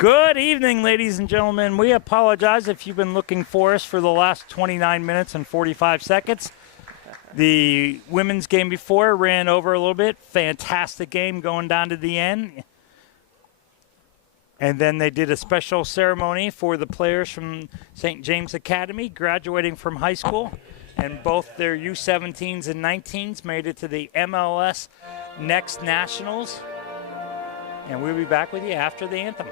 Good evening, ladies and gentlemen. We apologize if you've been looking for us for the last 29 minutes and 45 seconds. The women's game before ran over a little bit. Fantastic game going down to the end. And then they did a special ceremony for the players from St. James Academy graduating from high school. And both their U17s and 19s made it to the MLS Next Nationals. And we'll be back with you after the anthem.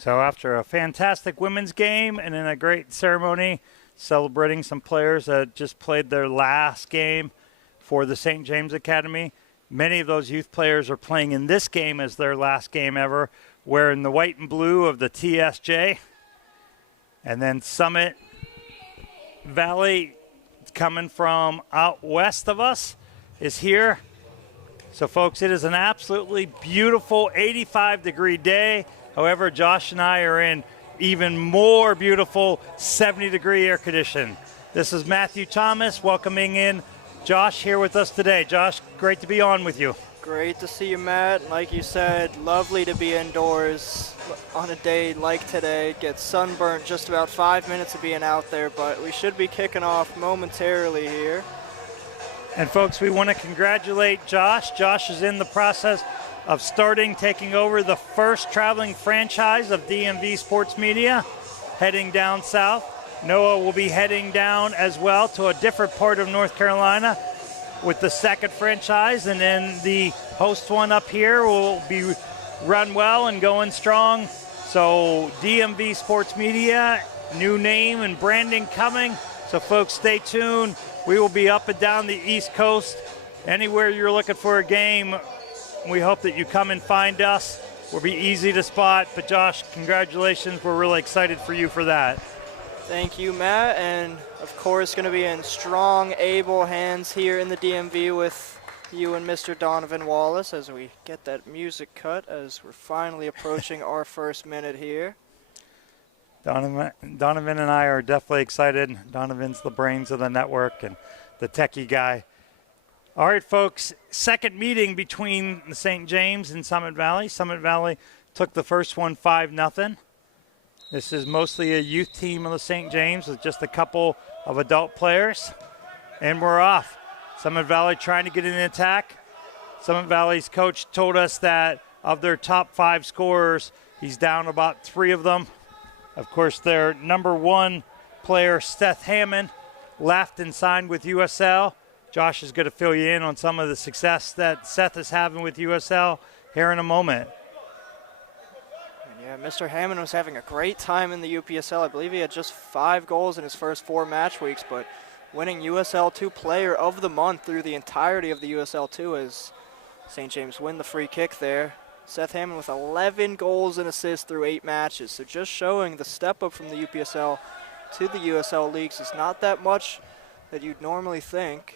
So after a fantastic women's game and then a great ceremony celebrating some players that just played their last game for the St. James Academy, many of those youth players are playing in this game as their last game ever, wearing the white and blue of the TSJ. And then Summit Valley, coming from out west of us, is here. So folks, it is an absolutely beautiful 85-degree day. However, Josh and I are in even more beautiful 70-degree air conditioning. This is Matthew Thomas welcoming in Josh here with us today. Josh, great to be on with you. Great to see you, Matt. Like you said, lovely to be indoors on a day like today. Get sunburnt just about 5 minutes of being out there, but we should be kicking off momentarily here. And folks, we want to congratulate Josh. Josh is in the process of taking over the first traveling franchise of DMV Sports Media, heading down south. Noah will be heading down as well to a different part of North Carolina with the second franchise, and then the host one up here will be run well and going strong. So DMV Sports Media, new name and branding coming. So folks, stay tuned. We will be up and down the East Coast. Anywhere you're looking for a game, we hope that you come and find us. We'll be easy to spot. But Josh, congratulations. We're really excited for you for that. Thank you, Matt. And of course, going to be in strong, able hands here in the DMV with you and Mr. Donovan Wallace as we get that music cut as we're finally approaching our first minute here. Donovan and I are definitely excited. Donovan's the brains of the network and the techie guy. All right, folks, second meeting between the St. James and Summit Valley. Summit Valley took the first one 5-0. This is mostly a youth team of the St. James with just a couple of adult players. And we're off. Summit Valley trying to get in the attack. Summit Valley's coach told us that of their top 5 scorers, he's down about 3 of them. Of course, their number 1 player, Seth Hammond, left and signed with USL. Josh is going to fill you in on some of the success that Seth is having with USL here in a moment. Yeah, Mr. Hammond was having a great time in the UPSL. I believe he had just 5 goals in his first 4 match weeks, but winning USL 2 Player of the Month through the entirety of the USL 2 as St. James win the free kick there. Seth Hammond with 11 goals and assists through 8 matches. So just showing the step up from the UPSL to the USL leagues is not that much that you'd normally think.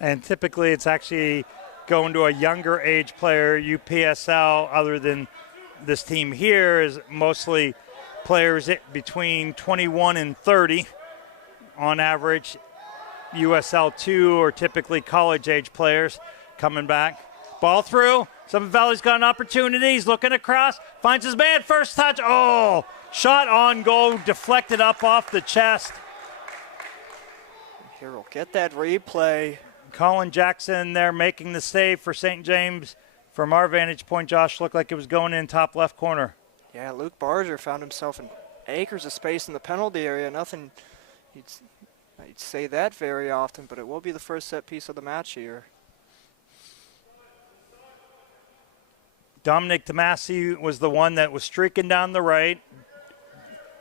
And typically it's actually going to a younger age player. UPSL, other than this team here, is mostly players between 21 and 30 on average. USL 2 are typically college age players coming back. Ball through. Summit Valley's got an opportunity. He's looking across. Finds his man. First touch. Oh, shot on goal. Deflected up off the chest. Here we'll get that replay. Colin Jackson there making the save for St. James. From our vantage point, Josh, looked like it was going in top left corner. Yeah, Luke Barger found himself in acres of space in the penalty area. Nothing, I'd say that very often, but it will be the first set piece of the match here. Dominic Tomasi was the one that was streaking down the right.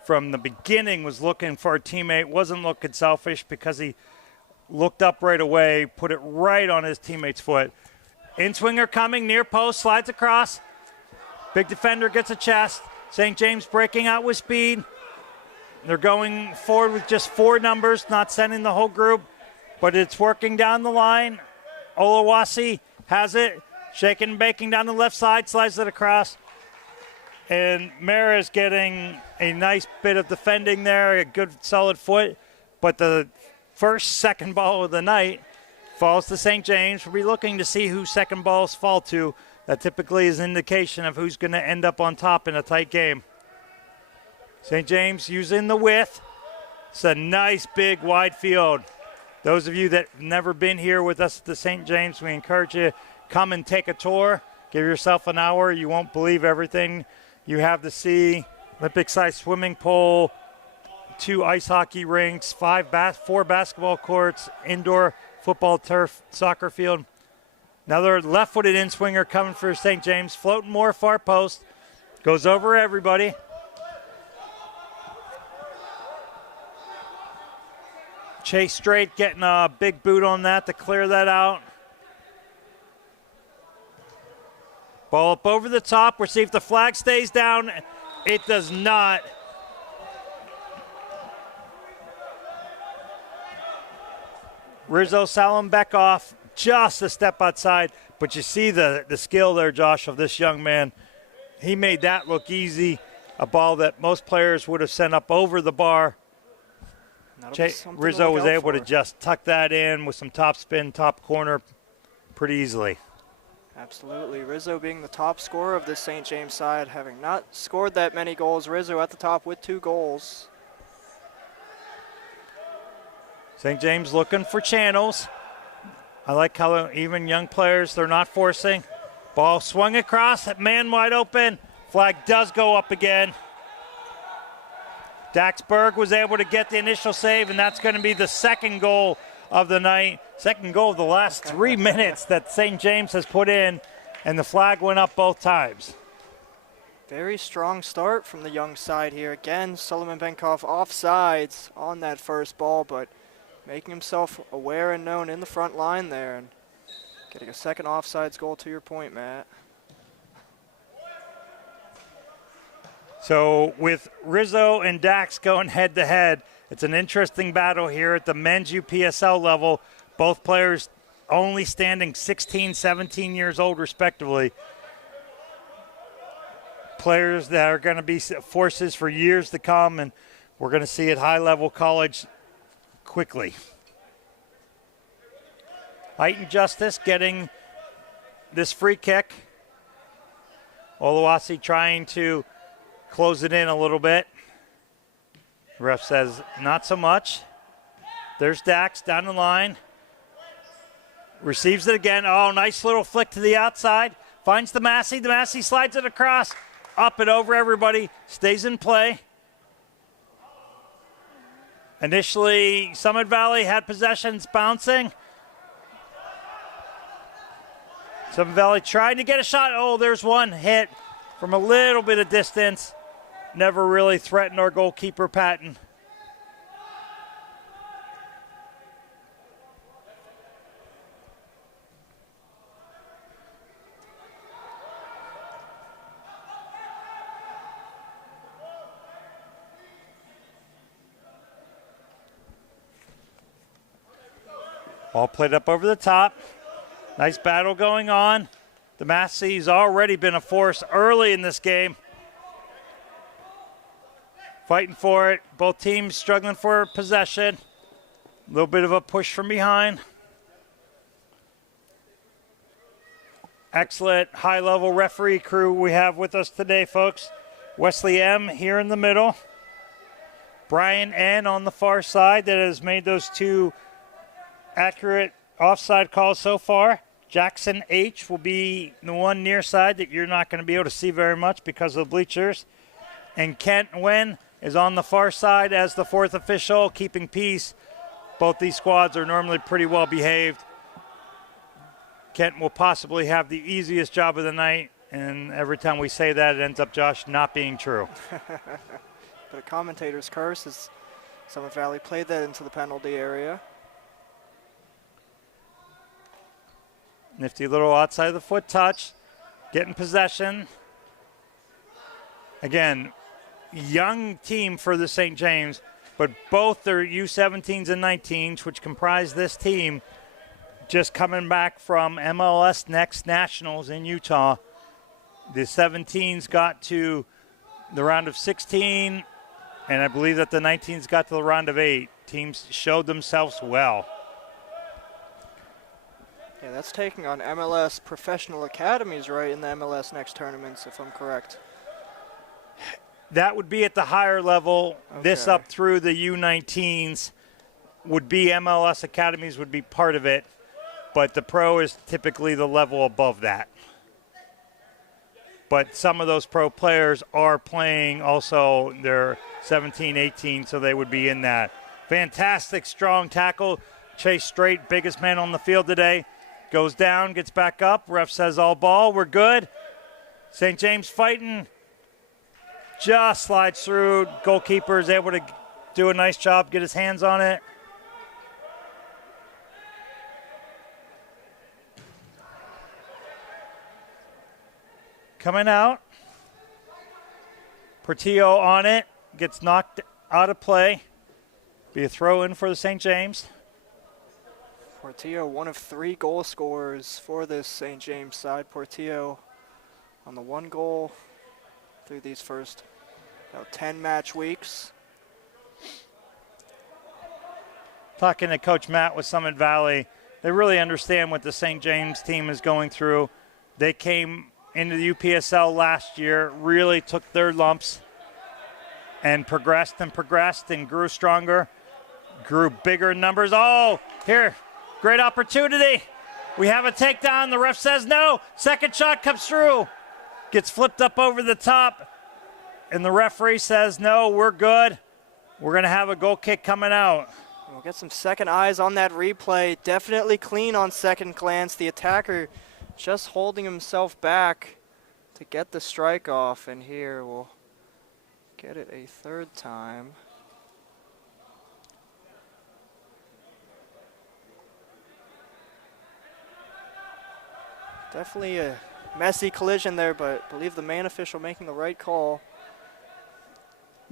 From the beginning was looking for a teammate, wasn't looking selfish because he looked up right away, put it right on his teammate's foot. In-swinger coming, near post, slides across. Big defender gets a chest. St. James breaking out with speed. They're going forward with just 4 numbers, not sending the whole group, but it's working down the line. Olawasi has it, shaking and baking down the left side, slides it across. And Mara's getting a nice bit of defending there, a good solid foot, but the second ball of the night falls to St. James. We'll be looking to see who second balls fall to. That typically is an indication of who's going to end up on top in a tight game. St. James using the width. It's a nice big wide field. Those of you that have never been here with us at the St. James, we encourage you to come and take a tour. Give yourself an hour. You won't believe everything you have to see. Olympic-sized swimming pool, 2 ice hockey rinks, 4 basketball courts, indoor football turf, soccer field. Another left-footed in-swinger coming for St. James, floating more far post, goes over everybody. Chase Strait getting a big boot on that to clear that out. Ball up over the top. We'll see if the flag stays down. It does not. Rizzo Salim-Beckoff just a step outside, but you see the skill there, Josh, of this young man. He made that look easy, a ball that most players would have sent up over the bar. Rizzo was able to just tuck that in with some top spin, top corner pretty easily. Absolutely. Rizzo being the top scorer of this St. James side, having not scored that many goals. Rizzo at the top with 2 goals. St. James looking for channels. I like how even young players, they're not forcing. Ball swung across, man wide open. Flag does go up again. Dax Berg was able to get the initial save, and that's going to be the second goal of the night. Second goal of the last 3 minutes that St. James has put in, and the flag went up both times. Very strong start from the young side here. Again, Salim-Beckoff offsides on that first ball, but making himself aware and known in the front line there and getting a second offsides goal to your point, Matt. So with Rizzo and Dax going head-to-head, it's an interesting battle here at the men's UPSL level. Both players only standing 16, 17 years old respectively. Players that are going to be forces for years to come, and we're going to see at high-level college quickly. Height and Justice getting this free kick. Olawasi trying to close it in a little bit. Ref says not so much. There's Dax down the line. Receives it again. Oh, nice little flick to the outside. Finds the Massey. The Massey slides it across. Up and over everybody. Stays in play. Initially, Summit Valley had possessions bouncing. Summit Valley trying to get a shot. Oh, there's one hit from a little bit of distance. Never really threatened our goalkeeper, Patton. Ball played up over the top. Nice battle going on. The Massey's already been a force early in this game. Fighting for it. Both teams struggling for possession. A little bit of a push from behind. excellent high-level referee crew we have with us today, folks. Wesley M. here in the middle. Brian N. on the far side that has made those 2 accurate offside calls so far. Jackson H. will be the one near side that you're not going to be able to see very much because of the bleachers. And Kent Nguyen is on the far side as the 4th official, keeping peace. Both these squads are normally pretty well behaved. Kent will possibly have the easiest job of the night, and every time we say that, it ends up, Josh, not being true. But a commentator's curse as Summit Valley played that into the penalty area. Nifty little outside of the foot touch, getting possession. Again, young team for the St. James, but both their U17s and 19s, which comprise this team, just coming back from MLS Next Nationals in Utah. The 17s got to the round of 16, and I believe that the 19s got to the round of 8. Teams showed themselves well. Yeah, that's taking on MLS professional academies, right, in the MLS Next tournaments, if I'm correct. That would be at the higher level. Okay. This up through the U19s would be MLS academies would be part of it, but the pro is typically the level above that. But some of those pro players are playing also their 17, 18, so they would be in that. Fantastic strong tackle. Chase Strait, biggest man on the field today. Goes down, gets back up. Ref says all ball. We're good. St. James fighting. Just slides through. Goalkeeper is able to do a nice job, get his hands on it. Coming out. Portillo on it. Gets knocked out of play. Be a throw in for the St. James. Portillo, one of 3 goal scorers for this St. James side. Portillo on the 1 goal through these first about 10 match weeks. Talking to Coach Matt with Summit Valley, they really understand what the St. James team is going through. They came into the UPSL last year, really took their lumps and progressed and grew stronger, grew bigger in numbers. Oh, here, great opportunity. We have a takedown. The ref says no. Second shot comes through. Gets flipped up over the top. And the referee says, no, we're good. We're going to have a goal kick coming out. We'll get some second eyes on that replay. Definitely clean on second glance. The attacker just holding himself back to get the strike off. And here we'll get it a 3rd time. Definitely a messy collision there, but I believe the man official making the right call.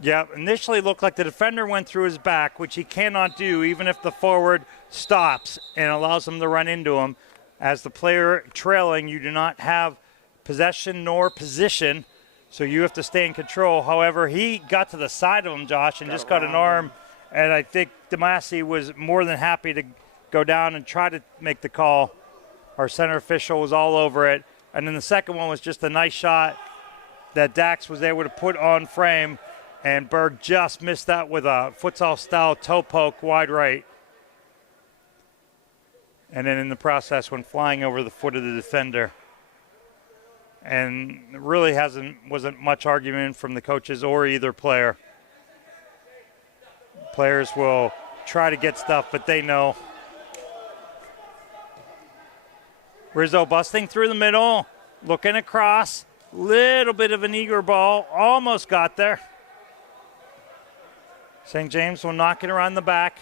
Yeah, initially looked like the defender went through his back, which he cannot do even if the forward stops and allows him to run into him. As the player trailing, you do not have possession nor position, so you have to stay in control. However, he got to the side of him, Josh, and just got an arm, and I think Damasi was more than happy to go down and try to make the call. Our center official was all over it. And then the second one was just a nice shot that Dax was able to put on frame, and Berg just missed that with a futsal-style toe poke wide right. And then in the process went flying over the foot of the defender. And really wasn't much argument from the coaches or either player. Players will try to get stuff, but they know. Rizzo busting through the middle, looking across. Little bit of an eager ball, almost got there. St. James will knock it around the back.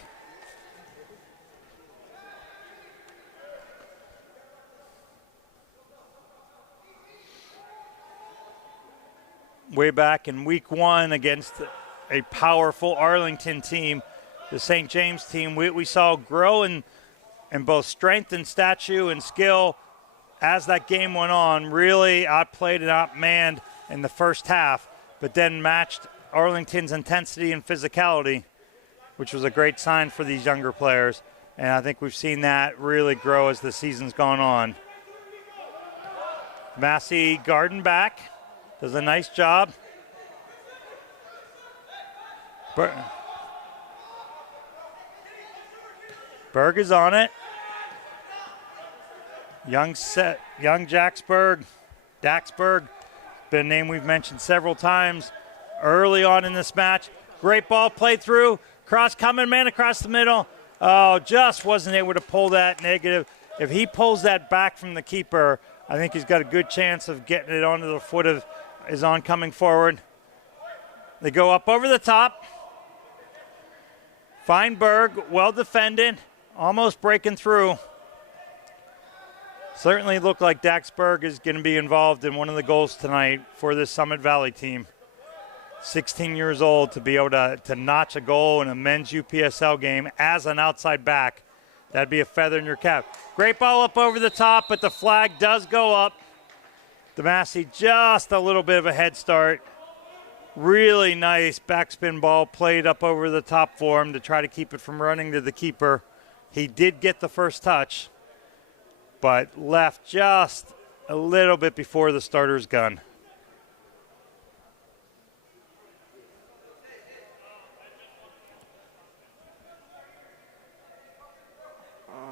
Way back in week 1 against a powerful Arlington team, the St. James team, we saw grow in both strength and stature and skill as that game went on. Really outplayed and outmanned in the first half, but then matched Arlington's intensity and physicality, which was a great sign for these younger players. And I think we've seen that really grow as the season's gone on. Massey guarding back. Does a nice job. Berg is on it. Young Daxberg, been a name we've mentioned several times early on in this match. Great ball played through. Cross coming, man across the middle. Oh, just wasn't able to pull that negative. If he pulls that back from the keeper, I think he's got a good chance of getting it onto the foot of his oncoming forward. They go up over the top. Feinberg, well defended, almost breaking through. Certainly looked like Daxberg is going to be involved in one of the goals tonight for this Summit Valley team. 16 years old to be able to notch a goal in a men's UPSL game as an outside back. That'd be a feather in your cap. Great ball up over the top, but the flag does go up. DeMassey just a little bit of a head start. Really nice backspin ball played up over the top for him to try to keep it from running to the keeper. He did get the first touch, but left just a little bit before the starter's gun.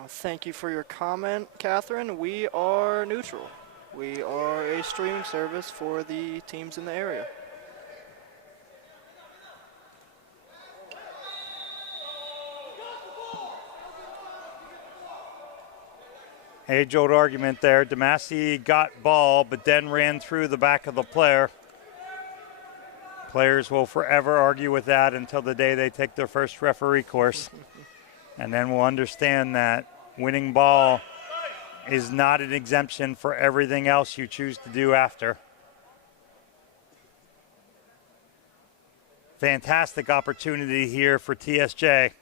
Thank you for your comment, Catherine. We are neutral. We are a streaming service for the teams in the area. Age-old argument there. DeMassey got ball, but then ran through the back of the player. Players will forever argue with that until the day they take their first referee course. And then we'll understand that winning ball is not an exemption for everything else you choose to do after. Fantastic opportunity here for TSJ.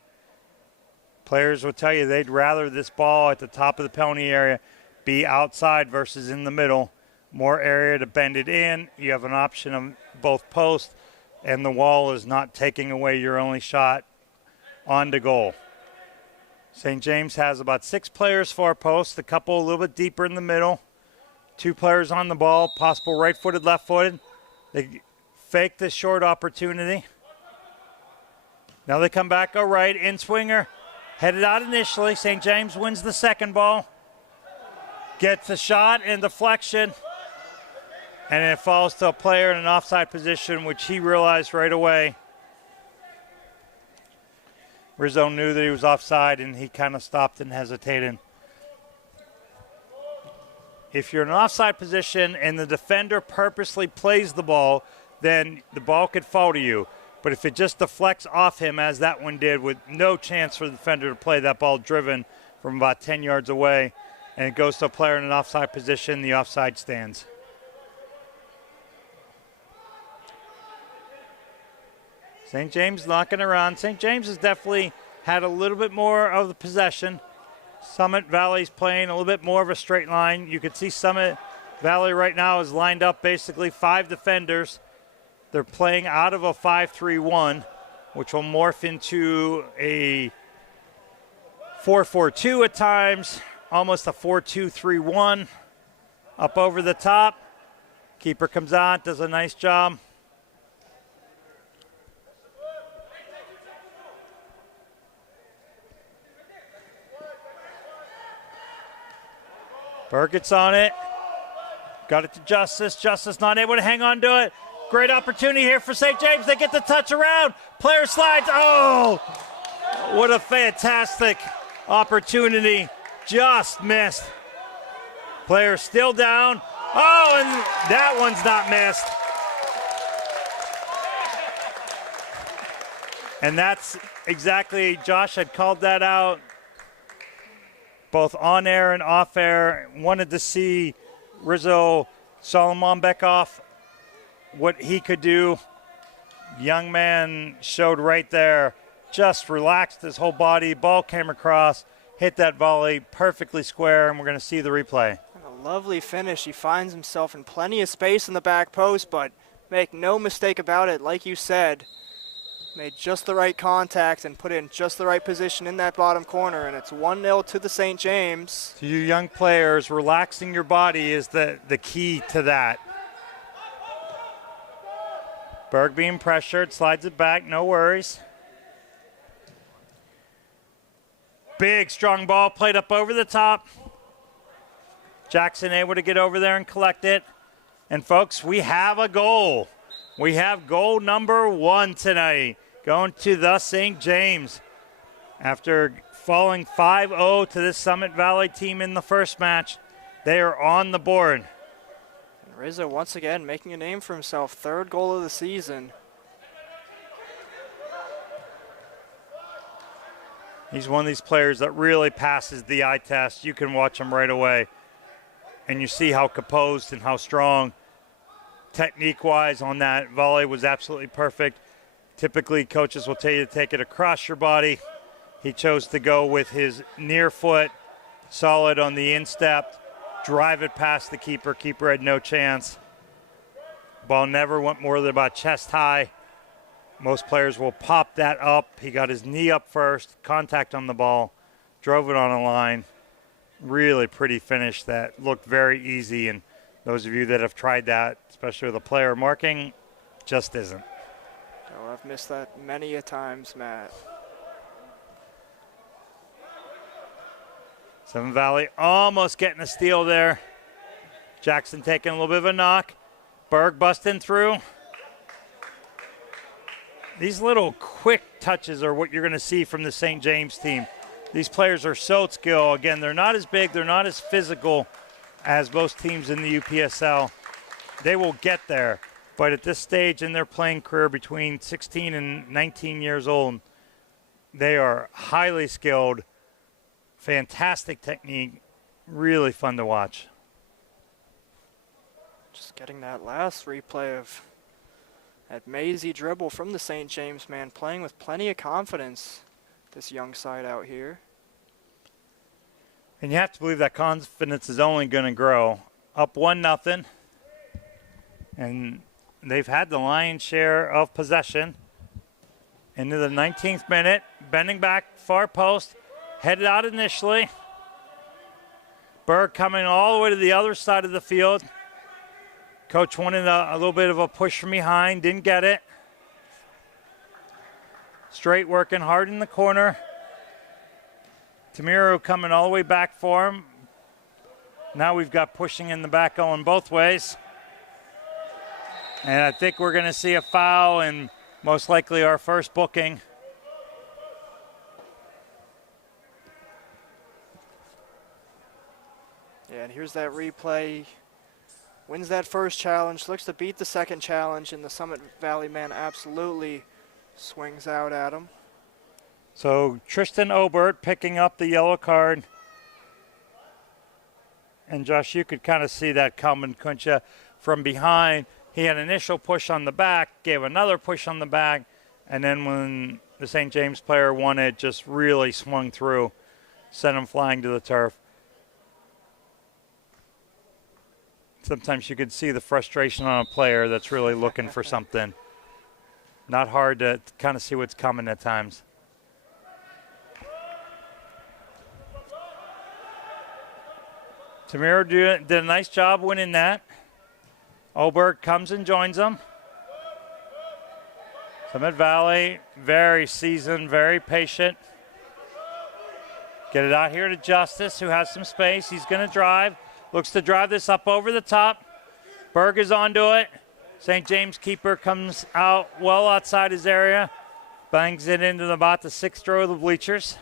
Players will tell you they'd rather this ball at the top of the penalty area be outside versus in the middle. More area to bend it in. You have an option of both posts, and the wall is not taking away your only shot onto goal. St. James has about 6 players far post, a couple a little bit deeper in the middle. 2 players on the ball, possible right-footed, left-footed. They fake this short opportunity. Now they come back, go right, in-swinger. Headed out initially. St. James wins the second ball. Gets the shot and deflection. And it falls to a player in an offside position, which he realized right away. Rizzo knew that he was offside, and he kind of stopped and hesitated. If you're in an offside position and the defender purposely plays the ball, then the ball could fall to you. But if it just deflects off him, as that one did, with no chance for the defender to play that ball driven from about 10 yards away, and it goes to a player in an offside position, the offside stands. St. James knocking around. St. James has definitely had a little bit more of the possession. Summit Valley's playing a little bit more of a straight line. You can see Summit Valley right now is lined up basically 5 defenders. They're playing out of a 5-3-1, which will morph into a 4-4-2 at times, almost a 4-2-3-1. Up over the top. Keeper comes on, does a nice job. Berg gets on it. Got it to Justice. Justice not able to hang on to it. Great opportunity here for St. James. They get the touch around. Player slides. Oh, what a fantastic opportunity. Just missed. Player still down. Oh, and that one's not missed. And that's exactly, Josh had called that out both on air and off air. Wanted to see Rizzo Solomon Bekoff, what he could do. Young man showed right there, just relaxed his whole body, ball came across, hit that volley perfectly square, and we're going to see the replay. And a lovely finish. He finds himself in plenty of space in the back post, but make no mistake about it, like you said, Made just the right contact and put in just the right position in that bottom corner, and it's 1-0 to the St. James. To you young players, relaxing your body is the key to that. Berg being pressured, slides it back, no worries. Big, strong ball played up over the top. Jackson able to get over there and collect it. And folks, we have a goal. We have goal number 1 tonight, going to the St. James. After falling 5-0 to this Summit Valley team in the first match, they are on the board. And Rizzo once again making a name for himself, 3rd goal of the season. He's one of these players that really passes the eye test. You can watch him right away, and you see how composed and how strong technique-wise on that volley was absolutely perfect. Typically, coaches will tell you to take it across your body. He chose to go with his near foot, solid on the instep, drive it past the keeper. Keeper had no chance. Ball never went more than about chest high. Most players will pop that up. He got his knee up first, contact on the ball, drove it on a line. Really pretty finish that looked very easy, and those of you that have tried that, especially with a player marking, just isn't. Oh, I've missed that many a times, Matt. Seven Valley almost getting a steal there. Jackson taking a little bit of a knock. Berg busting through. These little quick touches are what you're going to see from the St. James team. These players are so skilled. Again, they're not as big, they're not as physical as most teams in the UPSL. They will get there. But at this stage in their playing career, between 16 and 19 years old, they are highly skilled, fantastic technique, really fun to watch. Just getting that last replay of that mazy dribble from the St. James man, playing with plenty of confidence, this young side out here. And you have to believe that confidence is only going to grow. Up 1-0, and they've had the lion's share of possession. Into the 19th minute, bending back, far post, headed out initially. Berg coming all the way to the other side of the field. Coach wanted a little bit of a push from behind, didn't get it. Straight working hard in the corner. Tamiru coming all the way back for him. Now we've got pushing in the back going both ways. And I think we're going to see a foul and most likely our first booking. Yeah, and here's that replay. Wins that first challenge, looks to beat the second challenge, and the Summit Valley man absolutely swings out at him. So Tristan Obert picking up the yellow card. And Josh, you could kind of see that coming, couldn't you? From behind, he had an initial push on the back, gave another push on the back, and then when the St. James player won it, just really swung through, sent him flying to the turf. Sometimes you could see the frustration on a player that's really looking for something. Not hard to kind of see what's coming at times. Tamir did a nice job winning that. Obert comes and joins them. Summit Valley, very seasoned, very patient. Get it out here to Justice, who has some space. He's going to drive. Looks to drive this up over the top. Berg is onto it. St. James keeper comes out well outside his area. Bangs it into about the 6th row of the bleachers.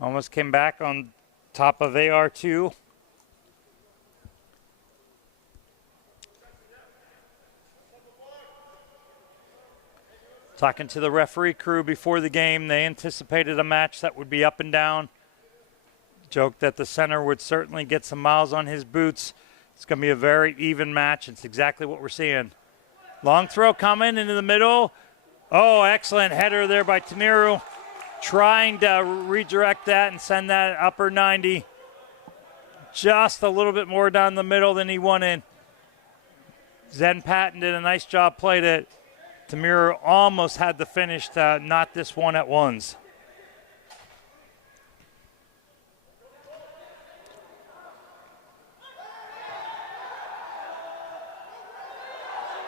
Almost came back on top of AR2. Talking to the referee crew before the game, they anticipated a match that would be up and down. Joked that the center would certainly get some miles on his boots. It's going to be a very even match. It's exactly what we're seeing. Long throw coming into the middle. Oh, excellent header there by Tamiru. Trying to redirect that and send that upper 90. Just a little bit more down the middle than he wanted. Zen Patton did a nice job, played it. Tamir almost had the finish to not this one at ones.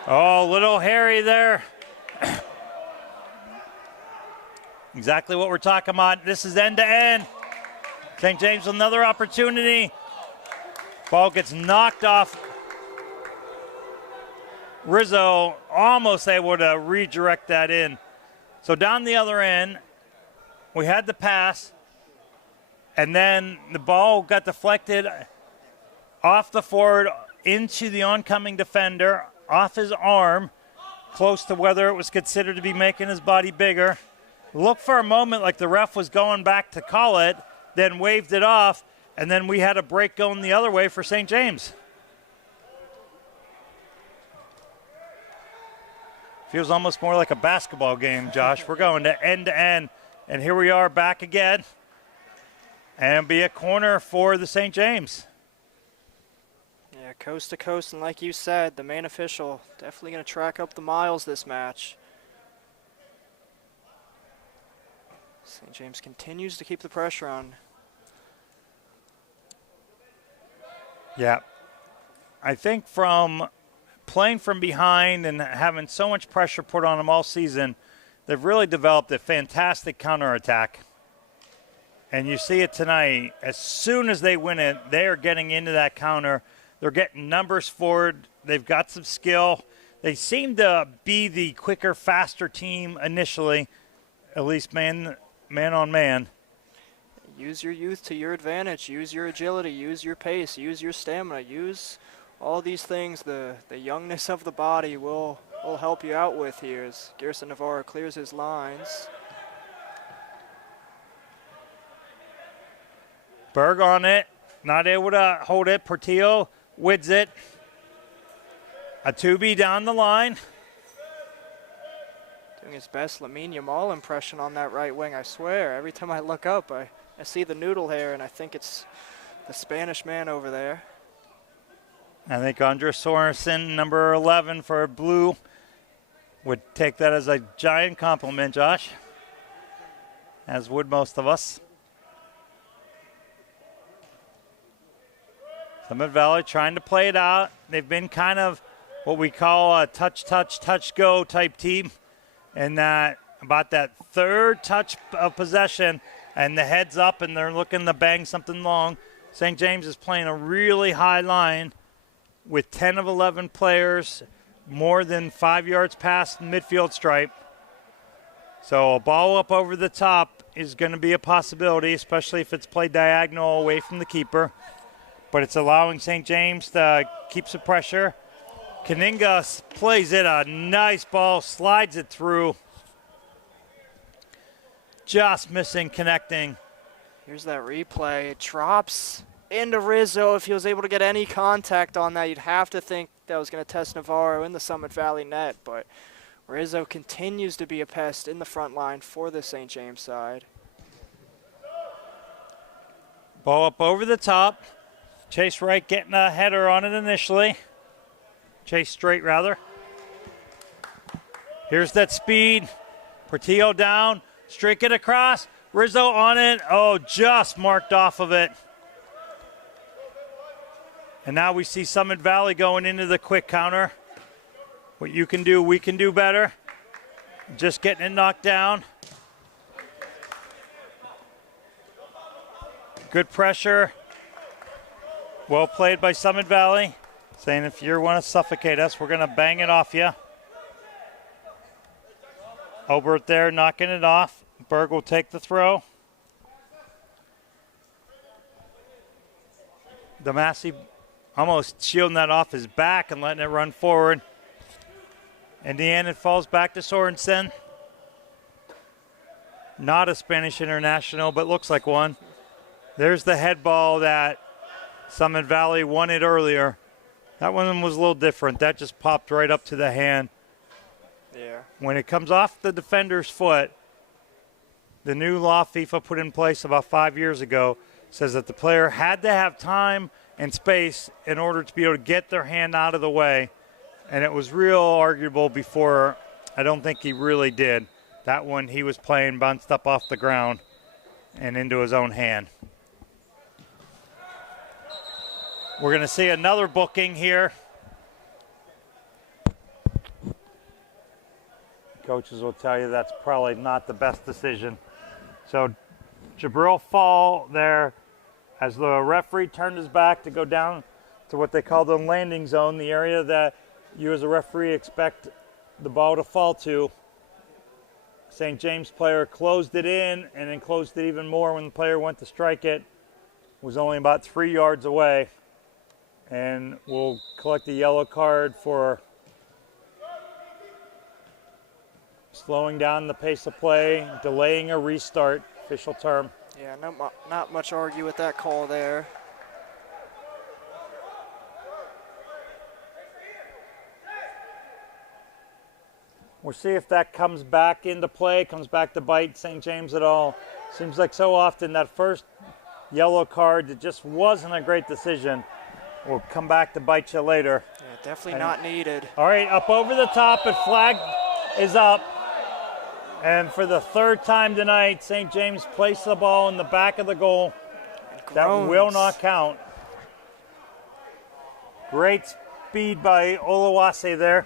Oh, little hairy there. Exactly what we're talking about. This is end to end. St. James with another opportunity. Ball gets knocked off. Rizzo almost able to redirect that in. So down the other end, we had the pass, and then the ball got deflected off the forward into the oncoming defender, off his arm, close to whether it was considered to be making his body bigger. Looked for a moment like the ref was going back to call it, then waved it off, and then we had a break going the other way for St. James. Feels almost more like a basketball game, Josh. We're going to end, and here we are back again. And be a corner for the St. James. Yeah, coast to coast, and like you said, the main official definitely going to track up the miles this match. St. James continues to keep the pressure on. Yeah. I think from playing from behind and having so much pressure put on them all season, they've really developed a fantastic counterattack. And you see it tonight. As soon as they win it, they are getting into that counter. They're getting numbers forward. They've got some skill. They seem to be the quicker, faster team initially, at least man on man. Use your youth to your advantage. Use your agility. Use your pace. Use your stamina. Use all these things the youngness of the body will help you out with here as Garrison Navarro clears his lines. Berg on it, not able to hold it. Portillo wins it. A 2B down the line. Doing his best Lamine Yamal impression on that right wing, I swear. Every time I look up, I see the noodle hair, and I think it's the Spanish man over there. I think Andres Sorensen, number 11 for blue, would take that as a giant compliment, Josh, as would most of us. Summit Valley trying to play it out. They've been kind of what we call a touch, go type team. And that about that third touch of possession and the heads up and they're looking to bang something long. St. James is playing a really high line with 10 of 11 players, more than 5 yards past the midfield stripe. So a ball up over the top is going to be a possibility, especially if it's played diagonal away from the keeper. But it's allowing St. James to keep some pressure. Kaninga plays it, a nice ball, slides it through. Just missing connecting. Here's that replay. It drops into Rizzo. If he was able to get any contact on that, you'd have to think that was going to test Navarro in the Summit Valley net. But Rizzo continues to be a pest in the front line for the St. James side. Ball up over the top. Chase Wright getting a header on it initially. Chase Straight, rather. Here's that speed. Portillo down. Streak it across. Rizzo on it. Oh, just marked off of it. And now we see Summit Valley going into the quick counter. What you can do, we can do better. Just getting it knocked down. Good pressure. Well played by Summit Valley. Saying if you want to suffocate us, we're going to bang it off you. Obert there knocking it off. Berg will take the throw. Damasi almost shielding that off his back and letting it run forward. In the end, it falls back to Sorensen. Not a Spanish international, but looks like one. There's the head ball that Summit Valley won it earlier. That one was a little different. That just popped right up to the hand. Yeah. When it comes off the defender's foot, the new law FIFA put in place about 5 years ago says that the player had to have time and space in order to be able to get their hand out of the way. And it was real arguable before I don't think he really did. That one he was playing bounced up off the ground and into his own hand. We're going to see another booking here. Coaches will tell you that's probably not the best decision. So Jabril Fall there as the referee turned his back to go down to what they call the landing zone, the area that you as a referee expect the ball to fall to. St. James player closed it in and then closed it even more when the player went to strike it. Was only about 3 yards away, and will collect a yellow card for slowing down the pace of play, delaying a restart, official term. Yeah, not much argue with that call there. We'll see if that comes back into play, comes back to bite St. James at all. Seems like so often that first yellow card that just wasn't a great decision will come back to bite you later. Yeah, definitely not needed. All right, up over the top, and flag is up. And for the third time tonight, St. James placed the ball in the back of the goal. That will not count. Great speed by Oluwase there.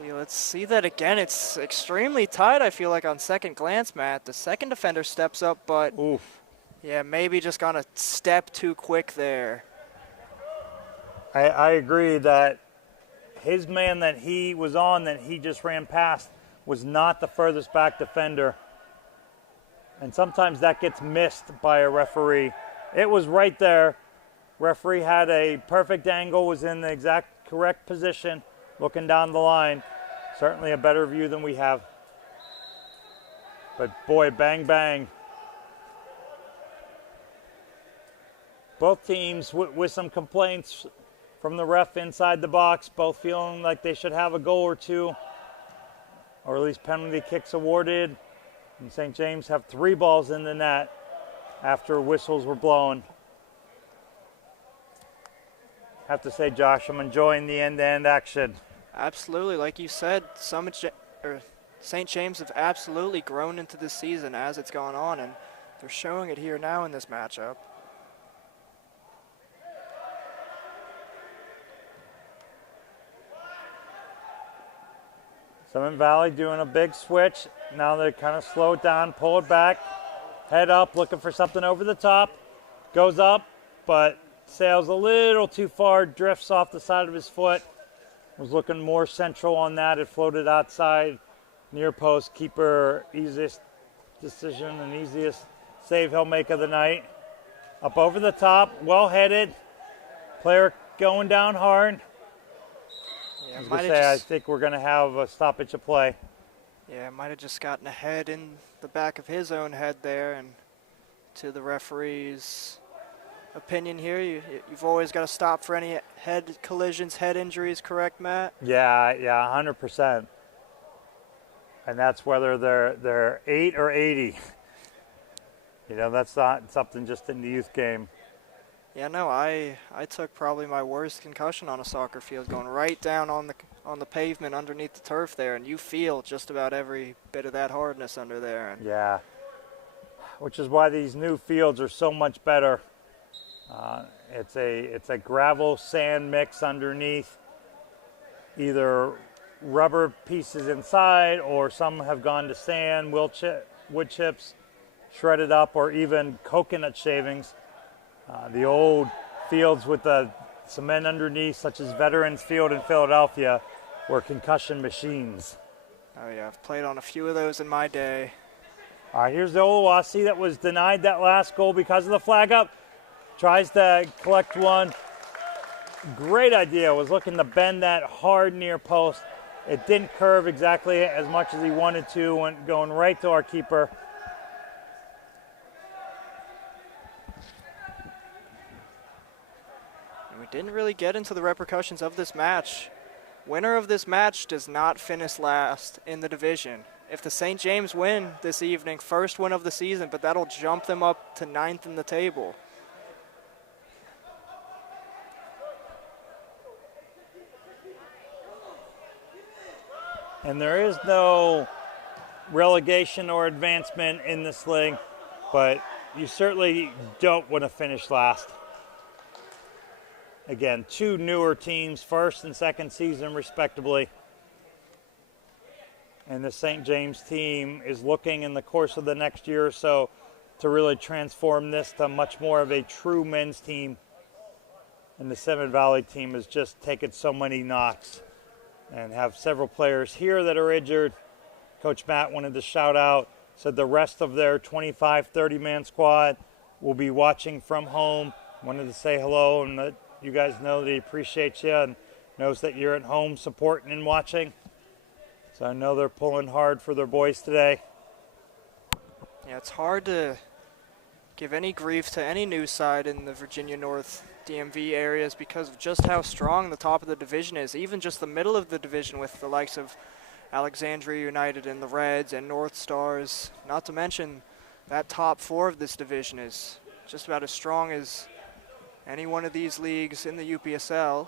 Let's see that again. It's extremely tight, I feel like, on second glance, Matt. The second defender steps up, but yeah, maybe just gone a step too quick there. I agree that his man that he was on, that he just ran past, was not the furthest back defender. And sometimes that gets missed by a referee. It was right there. Referee had a perfect angle, was in the exact correct position, looking down the line. Certainly a better view than we have. But boy, bang, bang. Both teams with some complaints from the ref inside the box, both feeling like they should have a goal or two, or at least penalty kicks awarded. And St. James have 3 balls in the net after whistles were blown. Have to say, Josh, I'm enjoying the end-to-end action. Absolutely. Like you said, St. James have absolutely grown into this season as it's gone on, and they're showing it here now in this matchup. Summit Valley doing a big switch. Now they kind of slow it down, pull it back, head up, looking for something over the top. Goes up, but sails a little too far, drifts off the side of his foot. Was looking more central on that. It floated outside, near post. Keeper, easiest decision and easiest save he'll make of the night. Up over the top, well headed. Player going down hard. Yeah, I think we're going to have a stoppage of play. Yeah, might have just gotten a head in the back of his own head there, and to the referee's opinion here, you've always got to stop for any head collisions, head injuries, correct, Matt? Yeah, 100%. And that's whether they're 8 or 80. You know, that's not something just in the youth game. Yeah, no, I took probably my worst concussion on a soccer field, going right down on the pavement underneath the turf there, and you feel just about every bit of that hardness under there. And yeah, which is why these new fields are so much better. It's a gravel sand mix underneath, either rubber pieces inside, or some have gone to sand, wood chips, shredded up, or even coconut shavings. The old fields with the cement underneath, such as Veterans Field in Philadelphia, were concussion machines. Oh yeah, I've played on a few of those in my day. All right, here's the Oluwase that was denied that last goal because of the flag up. Tries to collect one. Great idea. Was looking to bend that hard near post. It didn't curve exactly as much as he wanted to, went going right to our keeper. And we didn't really get into the repercussions of this match. Winner of this match does not finish last in the division. If the St. James win this evening, first win of the season, but that'll jump them up to 9th in the table. And there is no relegation or advancement in this league, but you certainly don't want to finish last. Again, two newer teams, first and second season respectively. And the St. James team is looking in the course of the next year or so to really transform this to much more of a true men's team. And the Seven Valley team has just taken so many knocks and have several players here that are injured. Coach Matt wanted to shout out, said the rest of their 25, 30-man squad will be watching from home. Wanted to say hello and let you guys know that he appreciates you and knows that you're at home supporting and watching. So I know they're pulling hard for their boys today. Yeah, it's hard to give any grief to any new side in the Virginia North DMV areas because of just how strong the top of the division is. Even just the middle of the division with the likes of Alexandria United and the Reds and North Stars. Not to mention that top four of this division is just about as strong as any one of these leagues in the UPSL.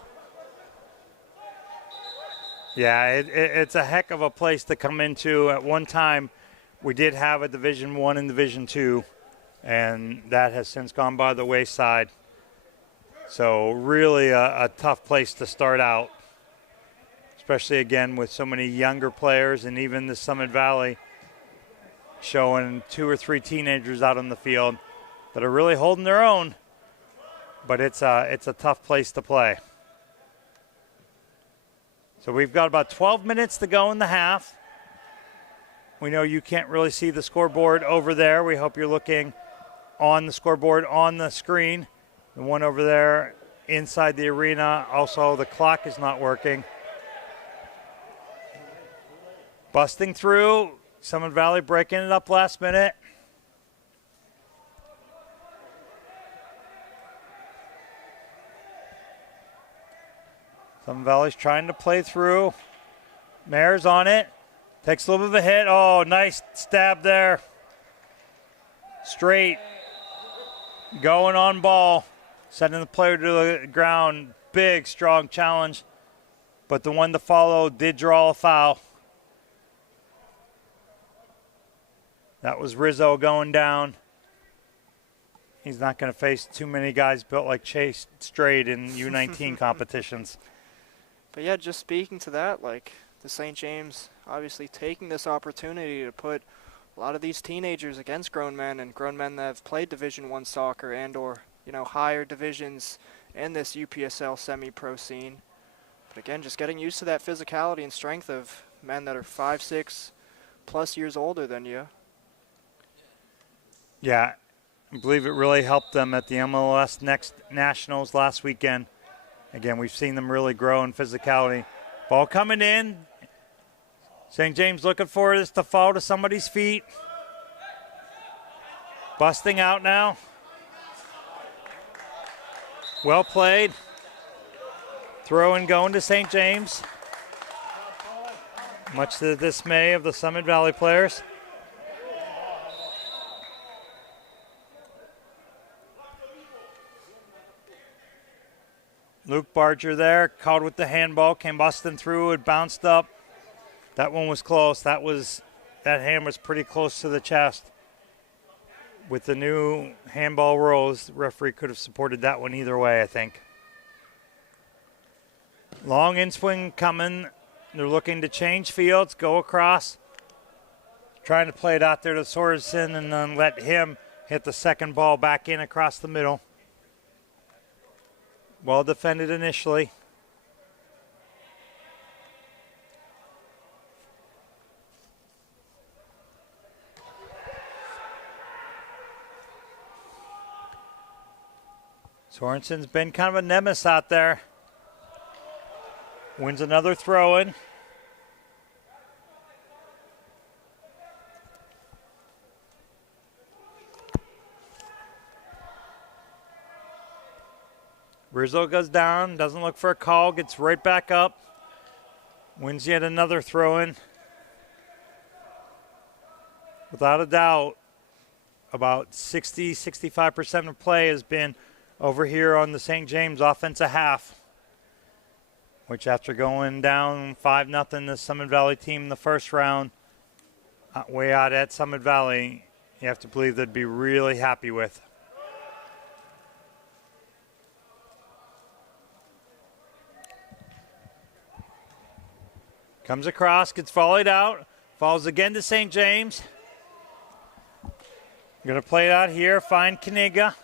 Yeah, it's a heck of a place to come into. At one time, we did have a Division I and Division II, and that has since gone by the wayside. So really a tough place to start out, especially again with so many younger players, and even the Summit Valley showing 2 or 3 teenagers out on the field that are really holding their own. But it's a tough place to play. So we've got about 12 minutes to go in the half. We know you can't really see the scoreboard over there. We hope you're looking on the scoreboard on the screen. The one over there inside the arena. Also, the clock is not working. Busting through. Summit Valley breaking it up last minute. Summit Valley's trying to play through. Mayor's on it. Takes a little bit of a hit. Oh, nice stab there. Straight. Going on ball. Sending the player to the ground. Big, strong challenge. But the one to follow did draw a foul. That was Rizzo going down. He's not going to face too many guys built like Chase Straight in U19 competitions. But yeah, just speaking to that, like the St. James obviously taking this opportunity to put a lot of these teenagers against grown men and grown men that have played Division I soccer and or, you know, higher divisions in this UPSL semi-pro scene. But again, just getting used to that physicality and strength of men that are 5, 6 plus years older than you. Yeah, I believe it really helped them at the MLS Next Nationals last weekend. Again, we've seen them really grow in physicality. Ball coming in. St. James looking for this to fall to somebody's feet. Busting out now. Well played. Throw and going to St. James. Much to the dismay of the Summit Valley players. Luke Barger there, caught with the handball, came busting through, it bounced up. That one was close. That hand was pretty close to the chest. With the new handball rules, the referee could have supported that one either way, I think. Long in swing coming. They're looking to change fields, go across. Trying to play it out there to Sorensen and then let him hit the second ball back in across the middle. Well defended initially. Sorensen's been kind of a nemesis out there. Wins another throw-in. Rizzo goes down, doesn't look for a call, gets right back up. Wins yet another throw-in. Without a doubt, about 60-65% of play has been over here on the St. James offensive half. which after going down 5-0 the Summit Valley team in the first round, way out at Summit Valley, you have to believe they'd be really happy with. Comes across, gets volleyed out, falls again to St. James. Going to play it out here, find Kaniga.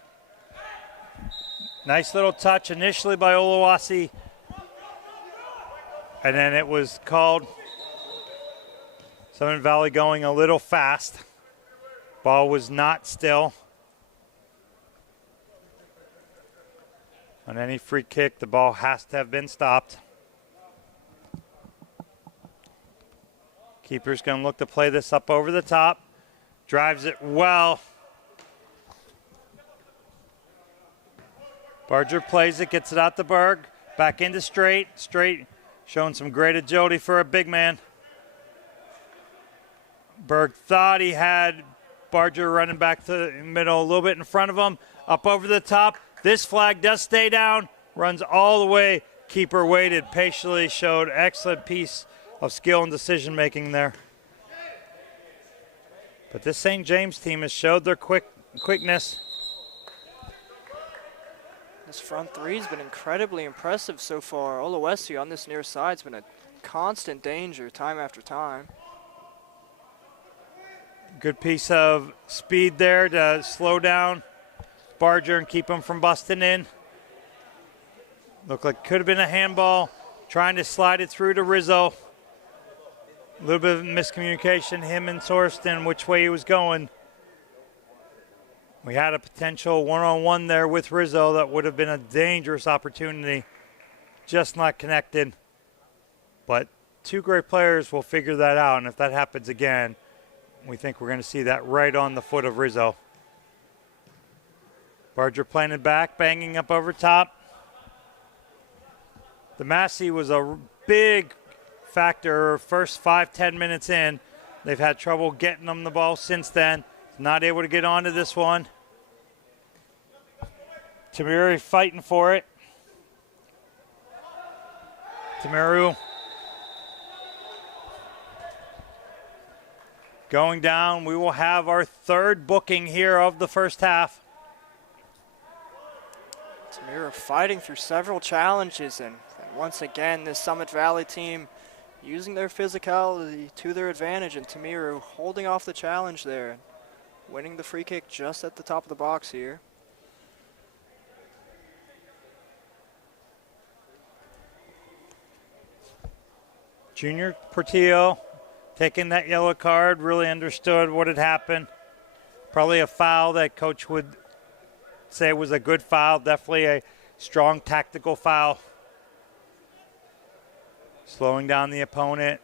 Nice little touch initially by Oluwasi. And then it was called Summit Valley going a little fast. Ball was not still. On any free kick, the ball has to have been stopped. Keeper's going to look to play this up over the top. Drives it well. Barger plays it, gets it out to Berg. Back into Straight. Straight showing some great agility for a big man. Berg thought he had Barger running back to the middle, a little bit in front of him. Up over the top. This flag does stay down. Runs all the way. Keeper waited patiently, showed excellent piece of skill and decision making there. But this St. James team has showed their quickness. This front three has been incredibly impressive so far. Oluwasi on this near side has been a constant danger time after time. Good piece of speed there to slow down Barger and keep him from busting in. Looked like could have been a handball. Trying to slide it through to Rizzo. A little bit of miscommunication, him and Sorston, which way he was going. We had a potential one-on-one there with Rizzo that would have been a dangerous opportunity. Just not connected. But two great players will figure that out, and if that happens again, we think we're going to see that right on the foot of Rizzo. Barger playing it back, banging up over top. The Massey was a big factor first 5-10 minutes in. They've had trouble getting them the ball since then. Not able to get onto this one. Tamiru fighting for it. Tamiru going down. We will have our third booking here of the first half. Tamiru fighting through several challenges, and once again this Summit Valley team using their physicality to their advantage, and Tamiru holding off the challenge there, winning the free kick just at the top of the box here. Junior Portillo taking that yellow card, really understood what had happened. Probably a foul that coach would say was a good foul, definitely a strong tactical foul. Slowing down the opponent.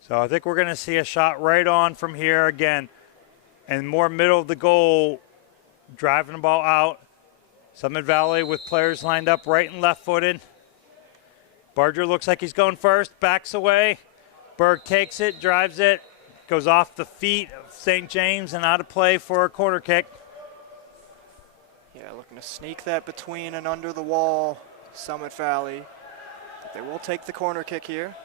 So I think we're going to see a shot right on from here again. And more middle of the goal, driving the ball out. Summit Valley with players lined up right and left footed. Barger looks like he's going first, backs away. Berg takes it, drives it, goes off the feet of St. James and out of play for a corner kick. Yeah, looking to sneak that between and under the wall, Summit Valley. But they will take the corner kick here.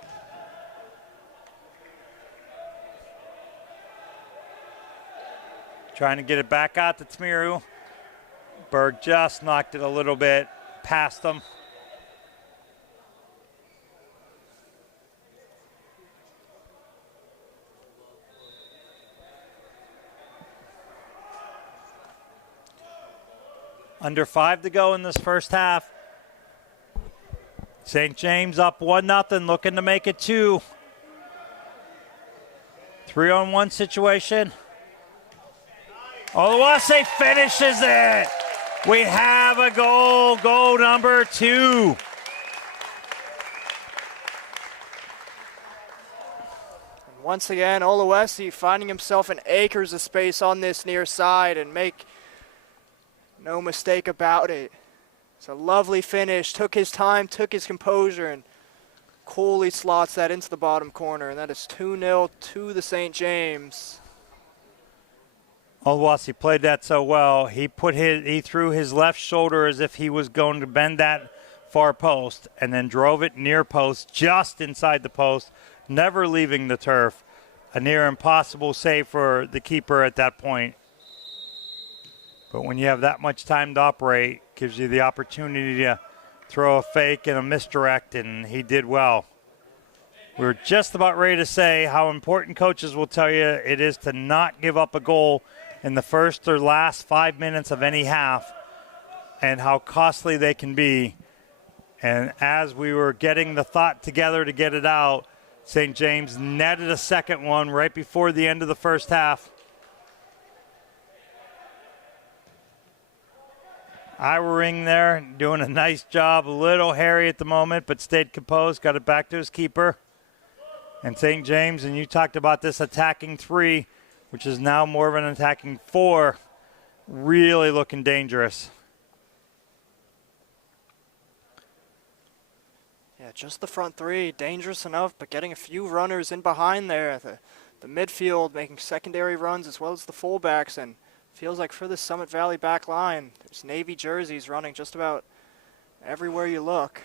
Trying to get it back out to Tamiru. Berg just knocked it a little bit past them. Under 5 to go in this first half. St. James up 1-0, looking to make it 2. 3-on-1 situation. Oluwase finishes it. We have a goal, goal number 2. And once again, Oluwase finding himself in acres of space on this near side, and make no mistake about it. It's a lovely finish. Took his time, took his composure, and coolly slots that into the bottom corner. And that is 2-0 to the St. James. Oluwase played that so well. He threw his left shoulder as if he was going to bend that far post and then drove it near post, just inside the post, never leaving the turf. A near impossible save for the keeper at that point. But when you have that much time to operate, it gives you the opportunity to throw a fake and a misdirect, and he did well. We were just about ready to say how important coaches will tell you it is to not give up a goal in the first or last 5 minutes of any half, and how costly they can be. And as we were getting the thought together to get it out, St. James netted a second one right before the end of the first half. Ring there doing a nice job, a little hairy at the moment, but stayed composed, got it back to his keeper. And St. James, and you talked about this attacking 3, which is now more of an attacking 4, really looking dangerous. Yeah, just the front 3, dangerous enough, but getting a few runners in behind there. The midfield making secondary runs as well as the fullbacks, and feels like for the Summit Valley back line, there's Navy jerseys running just about everywhere you look.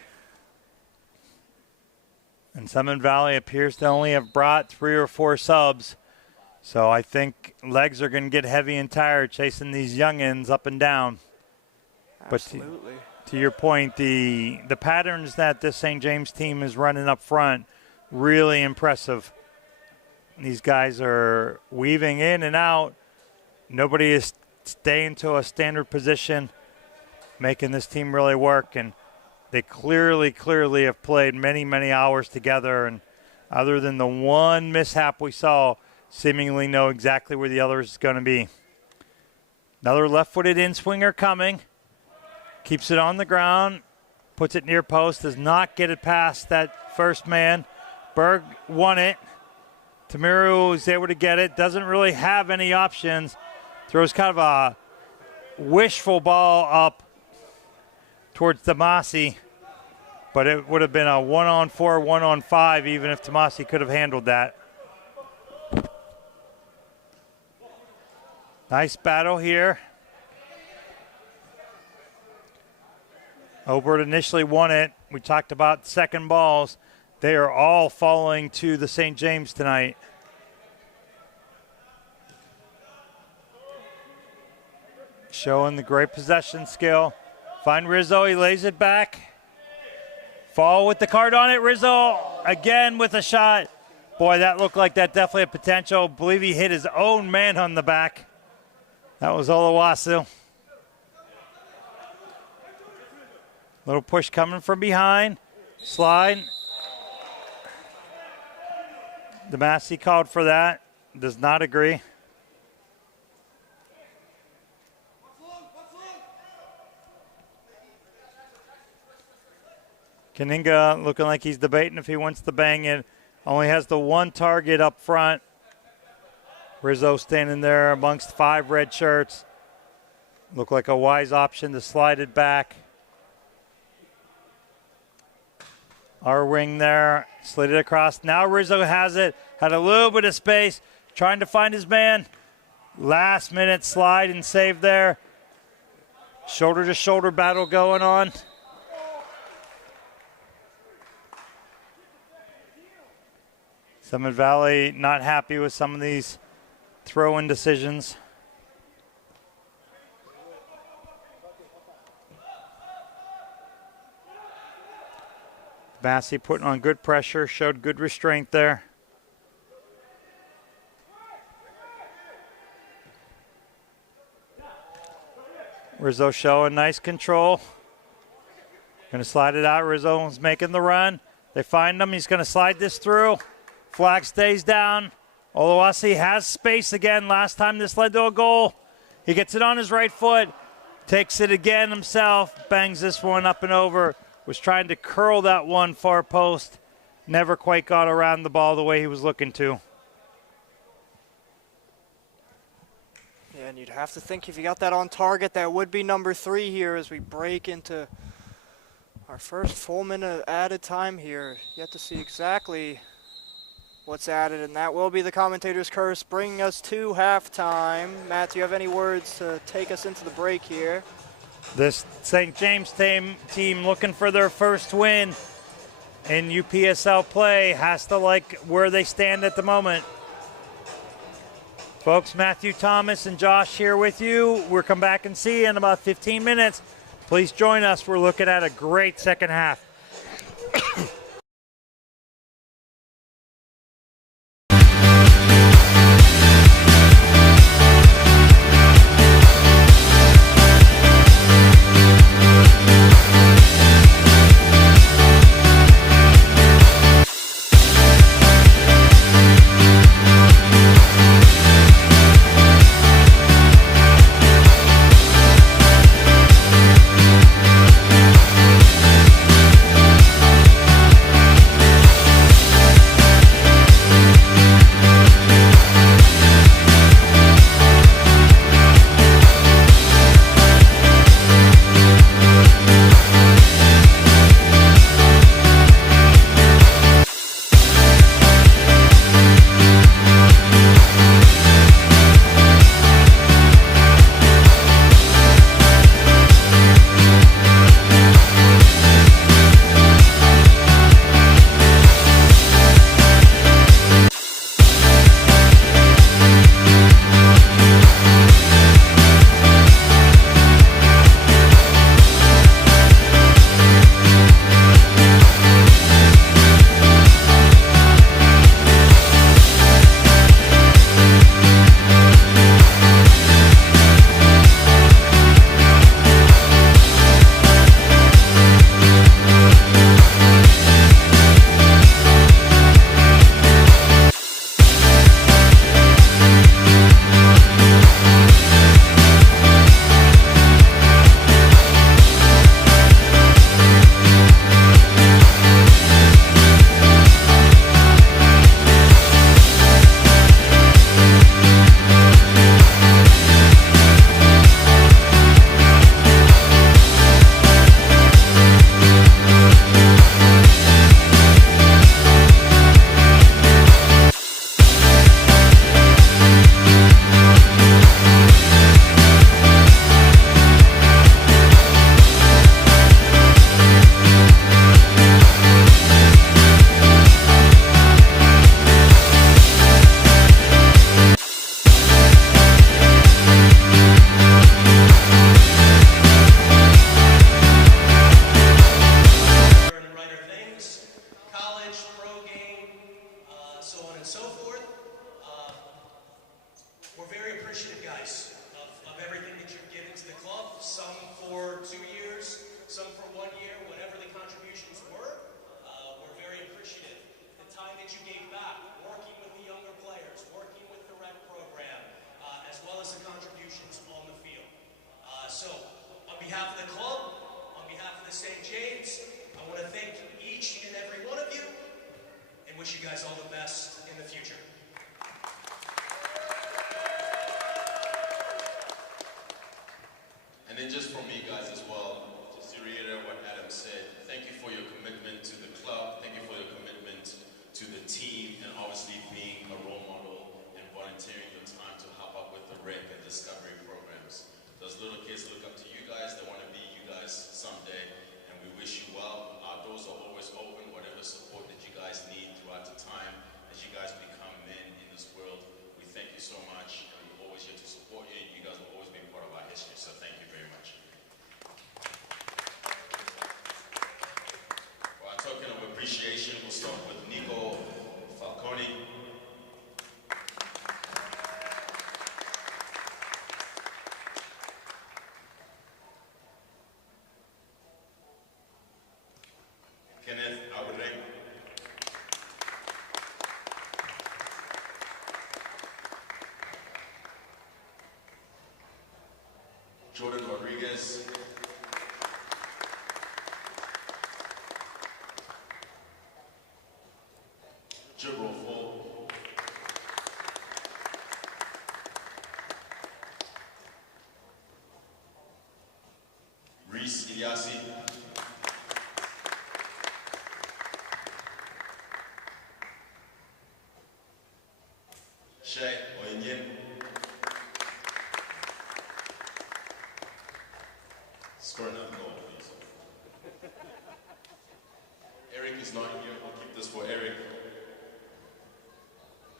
And Summit Valley appears to only have brought 3 or 4 subs. So I think legs are going to get heavy and tired chasing these youngins up and down. Absolutely. But to your point, the patterns that this St. James team is running up front, really impressive. These guys are weaving in and out. Nobody is staying to a standard position, making this team really work. And they clearly have played many hours together. And other than the one mishap we saw, seemingly know exactly where the other is going to be. Another left-footed in-swinger coming. Keeps it on the ground, puts it near post, does not get it past that first man. Berg won it. Tamiru is able to get it, doesn't really have any options. Throws kind of a wishful ball up towards Tomasi, but it would have been a 1-on-4, 1-on-5 even if Tomasi could have handled that. Nice battle here. Obert initially won it. We talked about second balls. They are all falling to the St. James tonight. Showing the great possession skill. Find Rizzo, he lays it back. Fall with the card on it. Rizzo again with a shot. Boy, that looked like that definitely had potential. I believe he hit his own man on the back. That was Oluwasu. Little push coming from behind. Slide. Damasi called for that. Does not agree. Kaninga looking like he's debating if he wants to bang it. Only has the one target up front. Rizzo standing there amongst 5 red shirts. Looked like a wise option to slide it back. Our wing there, slid it across. Now Rizzo has it, had a little bit of space, trying to find his man. Last minute slide and save there. Shoulder to shoulder battle going on. Summit Valley not happy with some of these throw-in decisions. Massey putting on good pressure, showed good restraint there. Rizzo showing nice control. Going to slide it out. Rizzo's making the run. They find him. He's going to slide this through. Flag stays down. Oluwasi has space again. Last time this led to a goal. He gets it on his right foot. Takes it again himself. Bangs this one up and over. Was trying to curl that one far post. Never quite got around the ball the way he was looking to. Yeah, and you'd have to think if you got that on target, that would be number 3 here as we break into our first full minute of added time here. Yet to see exactly what's added, and that will be the commentator's curse, bringing us to halftime. Matt, do you have any words to take us into the break here? This St. James team looking for their first win in UPSL play has to like where they stand at the moment. Folks, Matthew Thomas and Josh here with you. We'll come back and see you in about 15 minutes. Please join us. We're looking at a great second half. Jordan Rodriguez. Jibril Fall. Reese Ilyasi. Shay Oyenyen. is not here. We'll keep this for Eric.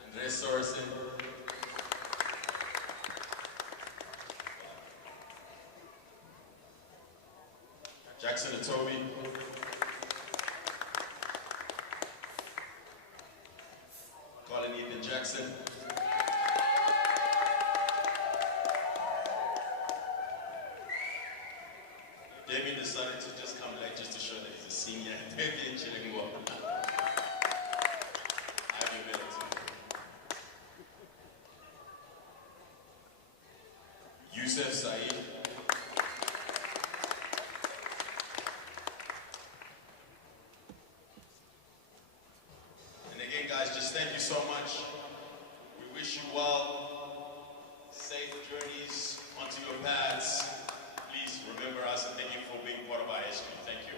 Andres Sorensen. Jackson Atobi. Colin Ethan Jackson. David decided to just come late just to show that he's a senior. David Chilingwa. I give it to Yusef Saeed. And again, guys, just thank you so much. We wish you well. Safe journeys onto your paths. Please remember us and thank you for being part of our history. Thank you.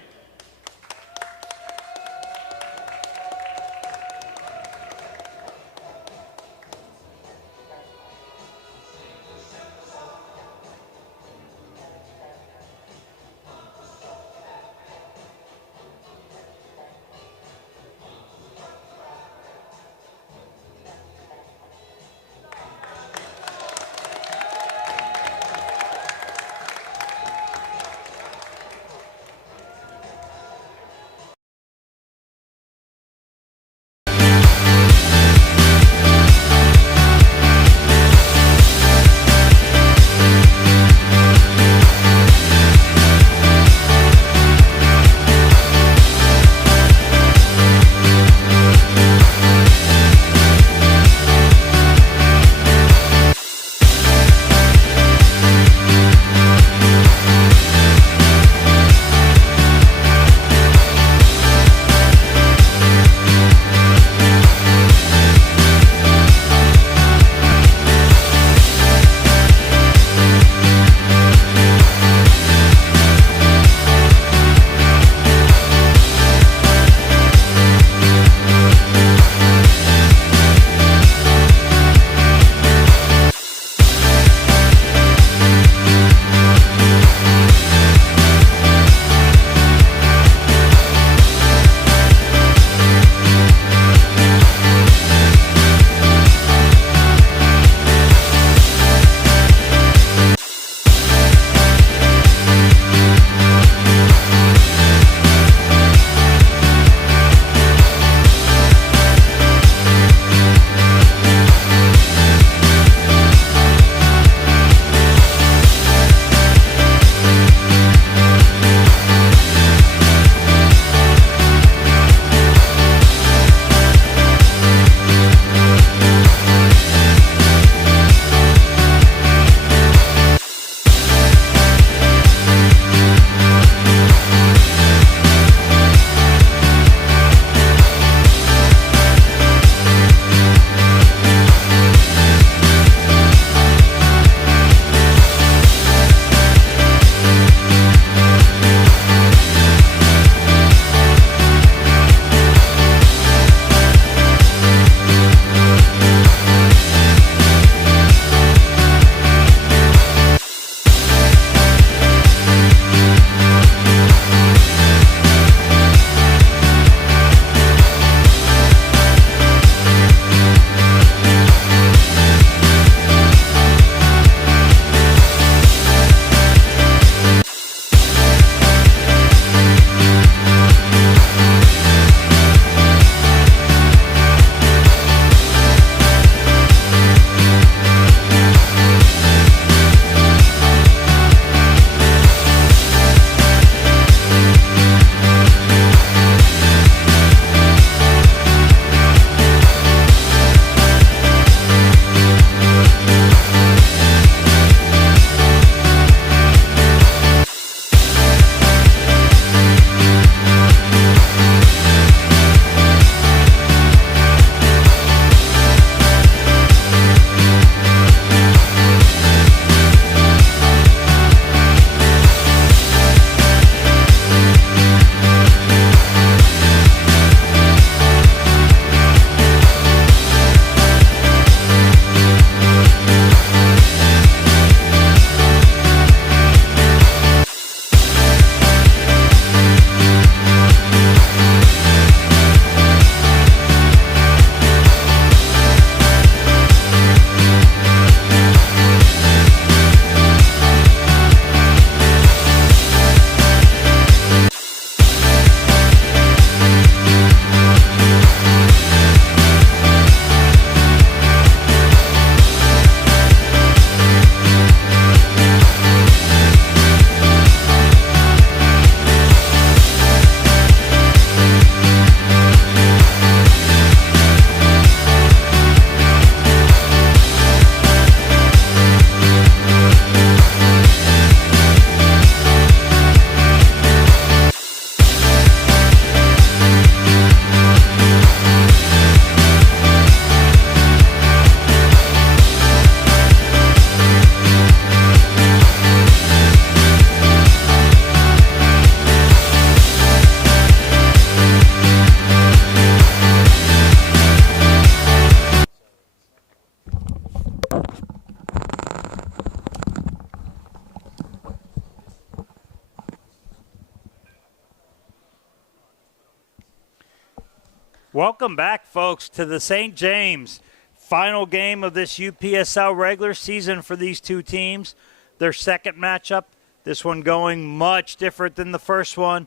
Welcome back, folks, to the St. James final game of this UPSL regular season for these two teams. Their second matchup, this one going much different than the first one.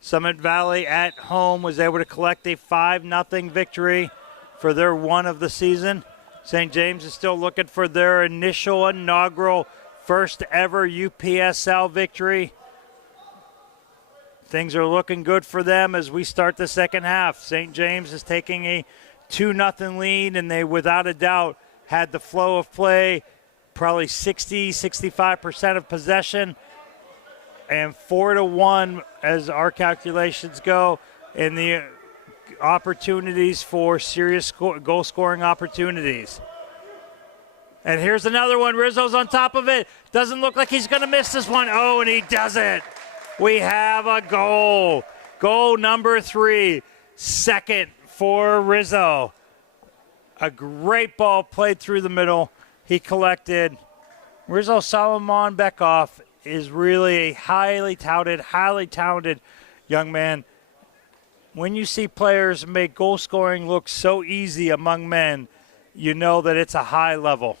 Summit Valley at home was able to collect a 5-0 victory for their one of the season. St. James is still looking for their initial inaugural first ever UPSL victory. Things are looking good for them as we start the second half. St. James is taking a 2-0 lead, and they, without a doubt, had the flow of play, probably 65% of possession, and 4-1 as our calculations go, and the opportunities for serious goal-scoring opportunities. And here's another one. Rizzo's on top of it. Doesn't look like he's going to miss this one. Oh, and he does it. We have a goal. Goal number 3, second for Rizzo. A great ball played through the middle. He collected. Rizzo Solomon Beckoff is really a highly talented young man. When you see players make goal scoring look so easy among men, you know that it's a high level.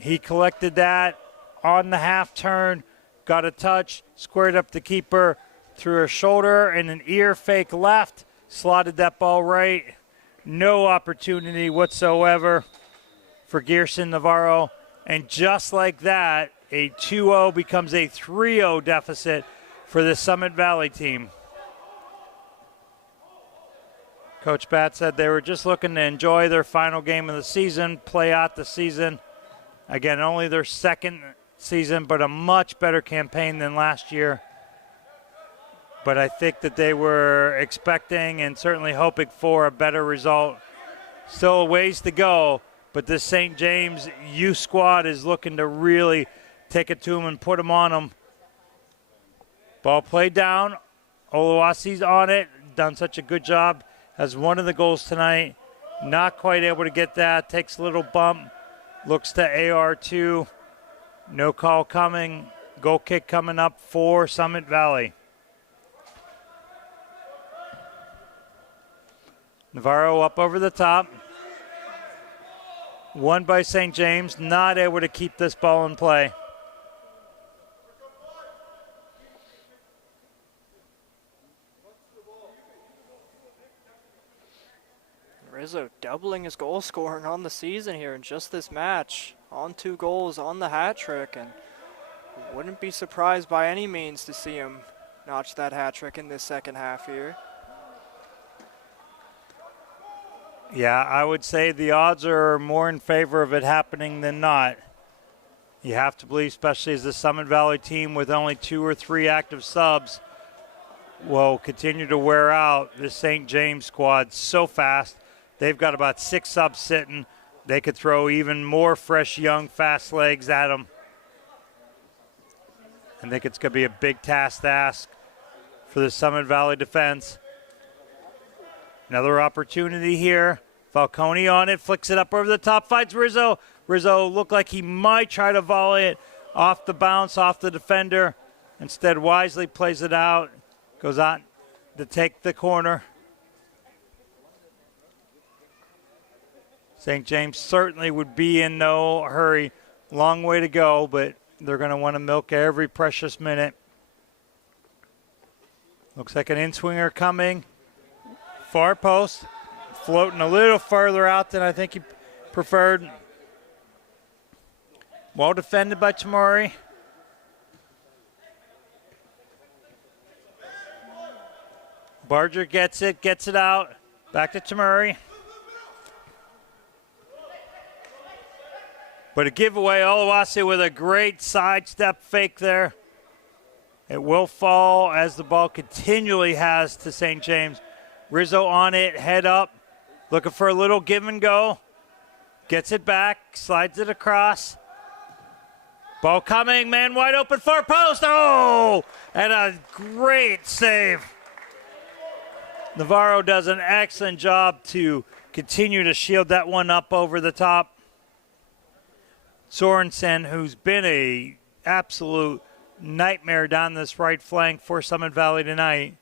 He collected that on the half turn, got a touch, squared up the keeper through a shoulder and an ear fake left, slotted that ball right. No opportunity whatsoever for Gerson Navarro. And just like that, a 2-0 becomes a 3-0 deficit for the Summit Valley team. Coach Bat said they were just looking to enjoy their final game of the season, play out the season. Again, only their second season, but a much better campaign than last year. But I think that they were expecting and certainly hoping for a better result. Still a ways to go, but this St. James youth squad is looking to really take it to them and put them on them. Ball played down. Oluwasi's on it. Done such a good job. Has one of the goals tonight. Not quite able to get that. Takes a little bump. Looks to AR2. No call coming. Goal kick coming up for Summit Valley. Navarro up over the top. Won by St. James. Not able to keep this ball in play. Rizzo doubling his goal scoring on the season here in just this match. On 2 goals on the hat trick, and wouldn't be surprised by any means to see him notch that hat trick in this second half here. Yeah, I would say the odds are more in favor of it happening than not. You have to believe, especially as the Summit Valley team with only 2 or 3 active subs will continue to wear out the St. James squad so fast. They've got about 6 subs sitting. They could throw even more fresh, young, fast legs at them. I think it's going to be a big task to ask for the Summit Valley defense. Another opportunity here. Falcone on it, flicks it up over the top, finds Rizzo. Rizzo looked like he might try to volley it off the bounce, off the defender. Instead, wisely plays it out, goes on to take the corner. St. James certainly would be in no hurry. Long way to go, but they're going to want to milk every precious minute. Looks like an in-swinger coming. Far post, floating a little farther out than I think he preferred. Well defended by Tamari. Barger gets it out. Back to Tamari. But a giveaway, Oluwasi with a great sidestep fake there. It will fall as the ball continually has to St. James. Rizzo on it, head up, looking for a little give and go. Gets it back, slides it across. Ball coming, man wide open, far post. Oh, and a great save. Navarro does an excellent job to continue to shield that one up over the top. Sorensen, who's been a absolute nightmare down this right flank for Summit Valley tonight,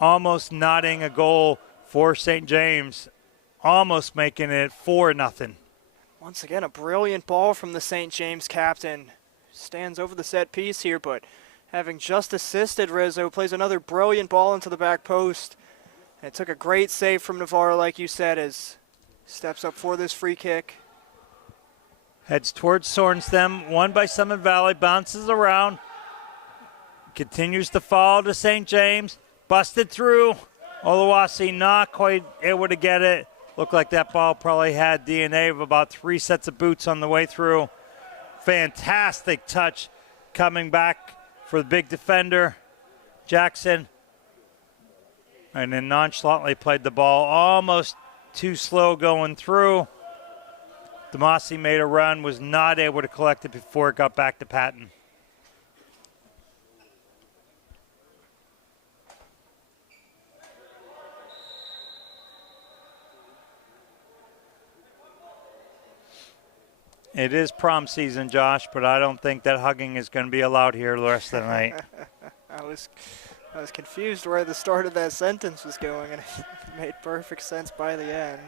almost knotting a goal for St. James, almost making it 4-0. Once again, a brilliant ball from the St. James captain. Stands over the set piece here, but having just assisted Rizzo, plays another brilliant ball into the back post. And it took a great save from Navarro, like you said, as steps up for this free kick. Heads towards Sorenstam, won by Summit Valley, bounces around. Continues to fall to St. James. Busted through. Oluwasi not quite able to get it. Looked like that ball probably had DNA of about 3 sets of boots on the way through. Fantastic touch coming back for the big defender, Jackson. And then nonchalantly played the ball almost too slow going through. Demasi made a run, was not able to collect it before it got back to Patton. It is prom season, Josh, but I don't think that hugging is going to be allowed here the rest of the night. I was confused where the start of that sentence was going, and it made perfect sense by the end.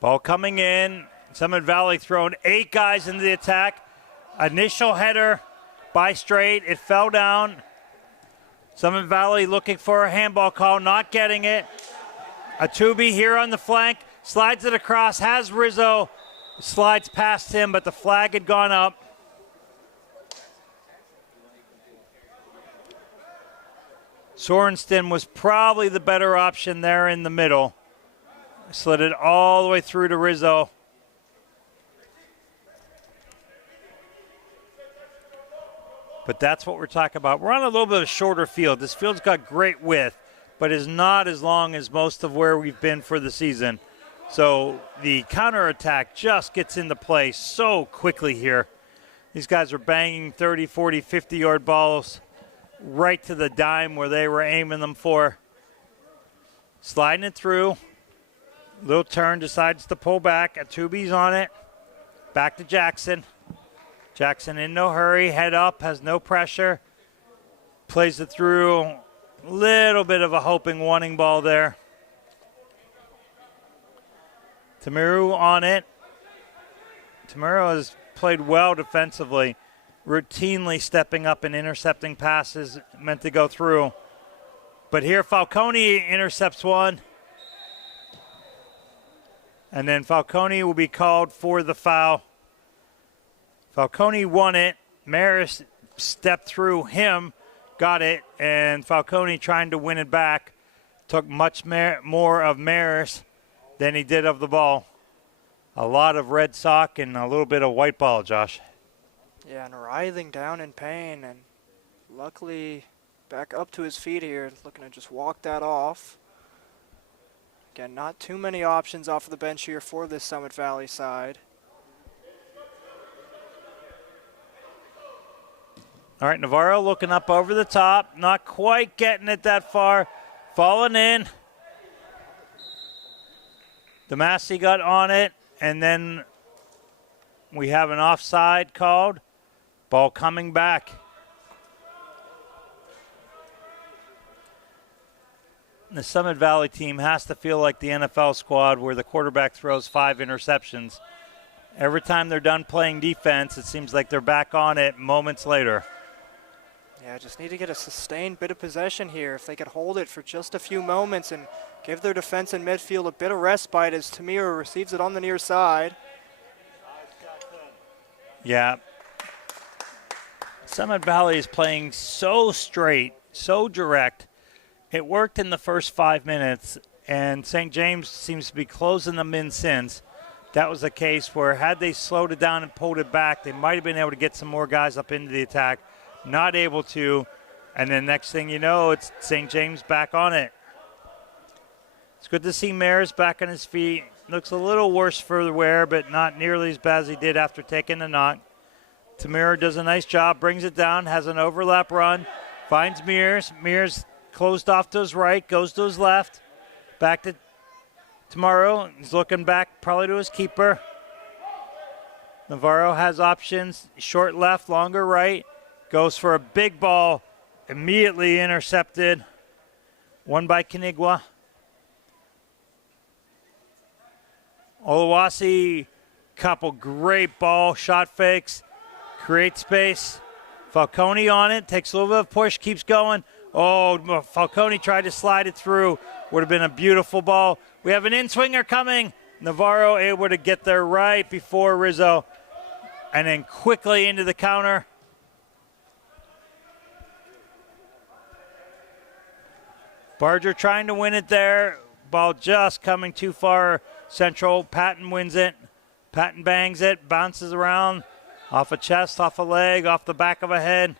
Ball coming in. Summit Valley throwing 8 guys into the attack. Initial header by Straight. It fell down. Summit Valley looking for a handball call, not getting it. Atubi here on the flank, slides it across, has Rizzo, slides past him, but the flag had gone up. Sorenstam was probably the better option there in the middle. Slid it all the way through to Rizzo. But that's what we're talking about. We're on a little bit of a shorter field. This field's got great width, but is not as long as most of where we've been for the season. So the counterattack just gets into play so quickly here. These guys are banging 30, 40, 50-yard balls right to the dime where they were aiming them for. Sliding it through. Little turn, decides to pull back. Atubi's on it. Back to Jackson. Jackson in no hurry, head up, has no pressure. Plays it through. Little bit of a hoping, wanting ball there. Tamiru on it. Tamiru has played well defensively, routinely stepping up and intercepting passes meant to go through. But here Falcone intercepts one. And then Falcone will be called for the foul. Falcone won it. Maris stepped through him, got it, and Falcone trying to win it back. Took much more of Maris than he did of the ball. A lot of red sock and a little bit of white ball, Josh. Yeah, and writhing down in pain, and luckily back up to his feet here, looking to just walk that off. Again, not too many options off of the bench here for this Summit Valley side. All right, Navarro looking up over the top. Not quite getting it that far. Falling in. Demasi got on it, and then we have an offside called. Ball coming back. The Summit Valley team has to feel like the NFL squad where the quarterback throws 5 interceptions. Every time they're done playing defense, it seems like they're back on it moments later. Yeah, just need to get a sustained bit of possession here. If they could hold it for just a few moments and give their defense and midfield a bit of respite as Tamir receives it on the near side. Yeah. Summit Valley is playing so straight, so direct. It worked in the first 5 minutes, and St. James seems to be closing them in since. That was a case where had they slowed it down and pulled it back, they might have been able to get some more guys up into the attack. Not able to, and then next thing you know, it's St. James back on it. It's good to see Maris back on his feet. Looks a little worse for the wear, but not nearly as bad as he did after taking the knock. Tamir does a nice job, brings it down, has an overlap run, finds Mears. Mears closed off to his right, goes to his left, back to Tomorrow. He's looking back probably to his keeper. Navarro has options, short left, longer right. Goes for a big ball, immediately intercepted. Won by Canigua. Oluwasi, couple great ball shot fakes, create space. Falcone on it, takes a little bit of push, keeps going. Oh, Falcone tried to slide it through. Would have been a beautiful ball. We have an in-swinger coming. Navarro able to get there right before Rizzo. And then quickly into the counter. Barger trying to win it there. Ball just coming too far central. Patton wins it. Patton bangs it, bounces around. Off a chest, off a leg, off the back of a head.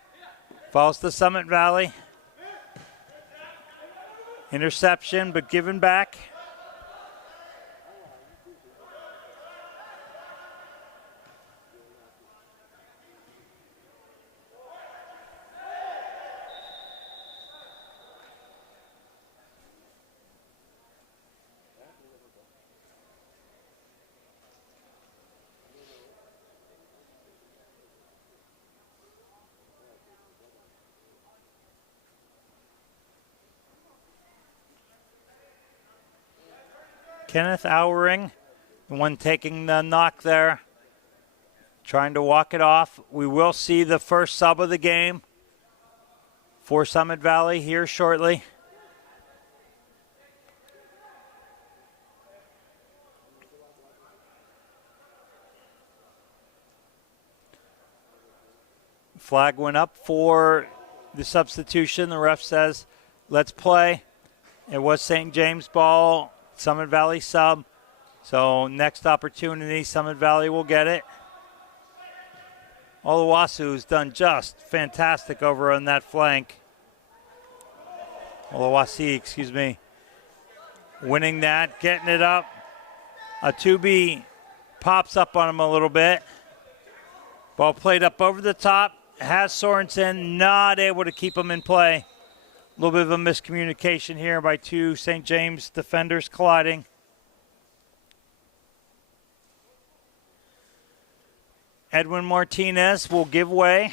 Falls to Summit Valley. Interception, but given back. Kenneth Owering, the one taking the knock there, trying to walk it off. We will see the first sub of the game for Summit Valley here shortly. Flag went up for the substitution. The ref says, let's play. It was St. James ball. Summit Valley sub. So next opportunity, Summit Valley will get it. Oluwasu's done just fantastic over on that flank. Oluwasi, excuse me. Winning that, getting it up. Atubi pops up on him a little bit. Ball played up over the top. Has Sorensen, not able to keep him in play. A little bit of a miscommunication here by two St. James defenders colliding. Edwin Martinez will give way.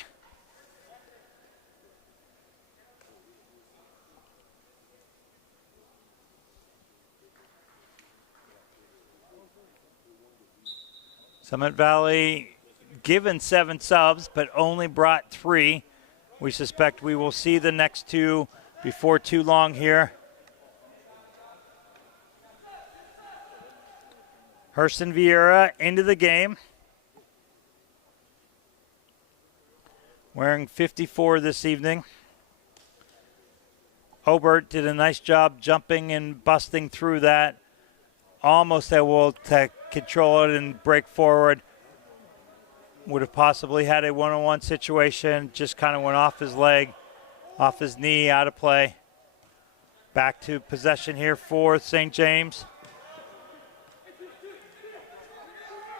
Summit Valley given 7 subs, but only brought 3. We suspect we will see the next 2 before too long here. Hurston Vieira into the game. Wearing 54 this evening. Obert did a nice job jumping and busting through that. Almost able to control it and break forward. Would have possibly had a one-on-one situation. Just kind of went off his leg, off his knee, out of play. Back to possession here for St. James.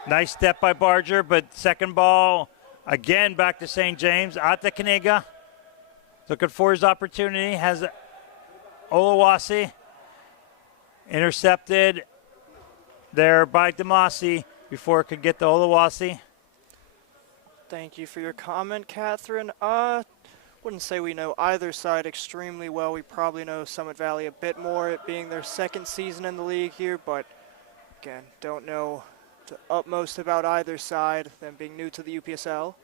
Nice step by Barger, but second ball, again back to St. James. Ata Kaniga looking for his opportunity. Has Oluwasi intercepted there by Damasi before it could get to Oluwasi. Thank you for your comment, Catherine. Wouldn't say we know either side extremely well. We probably know Summit Valley a bit more, it being their second season in the league here, but again, don't know the utmost about either side, them being new to the UPSL.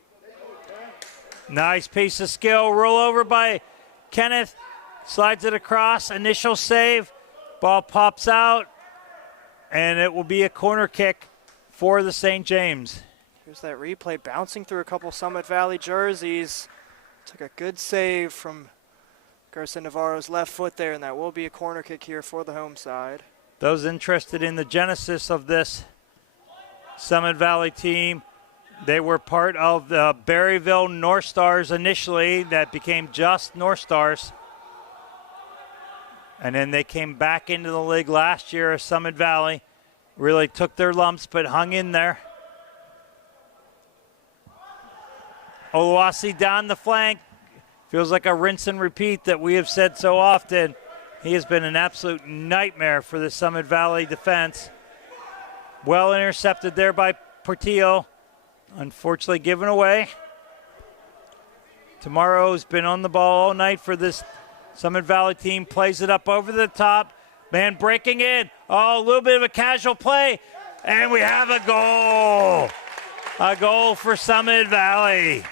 Nice piece of skill. Roll over by Kenneth. Slides it across. Initial save. Ball pops out. And it will be a corner kick for the St. James. Here's that replay bouncing through a couple Summit Valley jerseys. Took a good save from Gerson Navarro's left foot there, and that will be a corner kick here for the home side. Those interested in the genesis of this Summit Valley team, they were part of the Berryville North Stars initially that became just North Stars. And then they came back into the league last year as Summit Valley. Really took their lumps but hung in there. Oluwasi down the flank. Feels like a rinse and repeat that we have said so often. He has been an absolute nightmare for the Summit Valley defense. Well intercepted there by Portillo. Unfortunately given away Tomorrow's been on the ball all night for this Summit Valley team. Plays it up over the top. Man breaking in. Oh, a little bit of a casual play. And we have a goal. A goal for Summit Valley.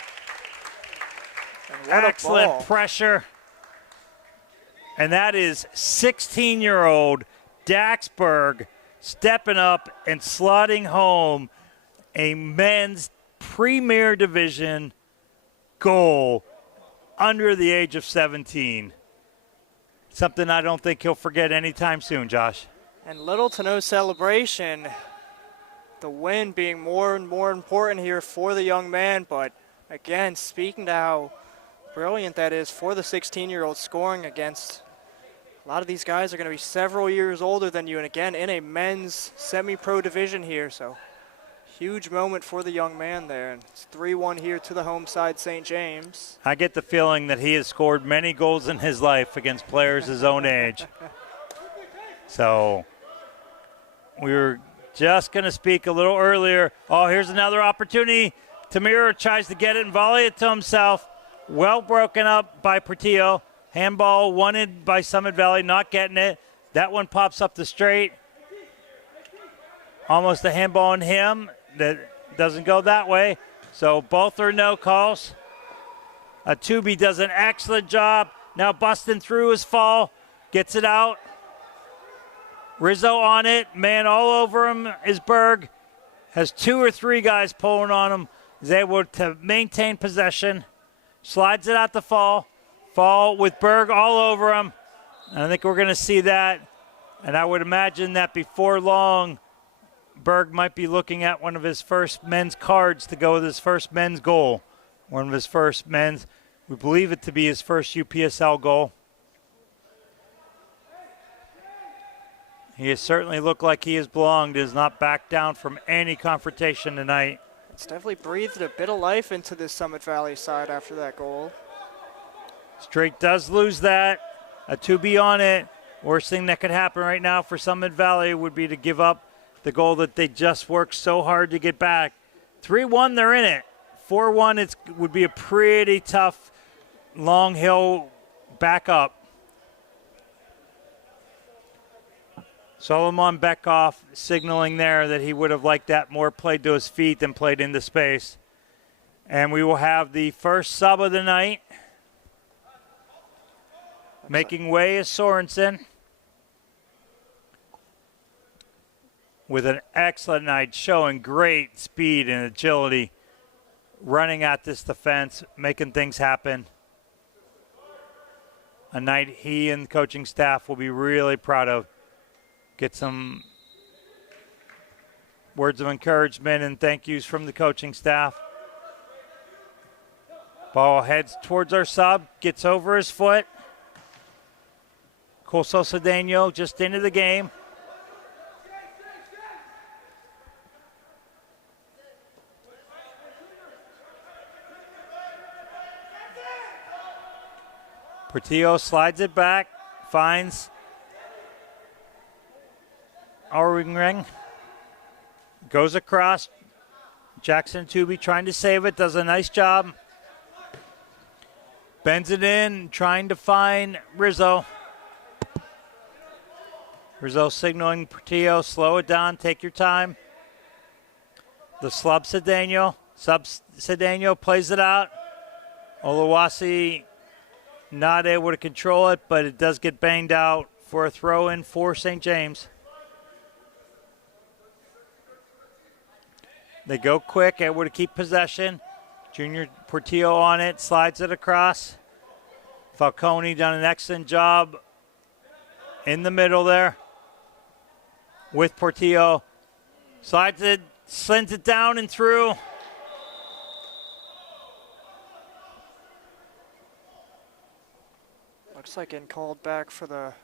Excellent pressure. And that is 16-year-old Dax Berg stepping up and slotting home a men's Premier Division goal under the age of 17. Something I don't think he'll forget anytime soon, Josh. And little to no celebration. The win being more and more important here for the young man. But again, speaking to how brilliant that is for the 16-year-old scoring against a lot of these guys are going to be several years older than you. And again, in a men's semi-pro division here. So huge moment for the young man there. And it's 3-1 here to the home side, St. James. I get the feeling that he has scored many goals in his life against players his own age. So we were just going to speak a little earlier. Oh, here's another opportunity. Tamir tries to get it and volley it to himself. Well broken up by Portillo. Handball wanted by Summit Valley, not getting it. That one pops up the straight. Almost a handball on him. That doesn't go that way. So both are no calls. Tubi does an excellent job. Now busting through his fall. Gets it out. Rizzo on it. Man all over him is Berg. Has 2 or 3 guys pulling on him. Is able to maintain possession. Slides it out the fall. Fall with Berg all over him. And I think we're going to see that. And I would imagine that before long, Berg might be looking at one of his first men's cards to go with his first men's goal. One of his first men's. We believe it to be his first UPSL goal. He has certainly looked like he has belonged. Has not backed down from any confrontation tonight. It's definitely breathed a bit of life into this Summit Valley side after that goal. Straight does lose that. A 2B on it. Worst thing that could happen right now for Summit Valley would be to give up the goal that they just worked so hard to get back. 3-1, they're in it. 4-1, it would be a pretty tough long hill back up. Solomon Bekoff signaling there that he would have liked that more played to his feet than played into space. And we will have the first sub of the night. Making way is Sorensen. With an excellent night, showing great speed and agility, running at this defense, making things happen. A night he and the coaching staff will be really proud of. Get some words of encouragement and thank yous from the coaching staff. Ball heads towards our sub, gets over his foot. Colso Cedeno just into the game. Portillo slides it back, finds Ring, goes across. Jackson Tooby trying to save it, does a nice job. Bends it in, trying to find Rizzo. Rizzo signaling Portillo, slow it down, take your time. The slub Cedeno. Cedeno plays it out. Oluwasi not able to control it, but it does get banged out for a throw-in for St. James. They go quick, able to keep possession. Junior Portillo on it, slides it across. Falcone done an excellent job in the middle there with Portillo. Slides it, sends it down and through. Looks like getting called back for the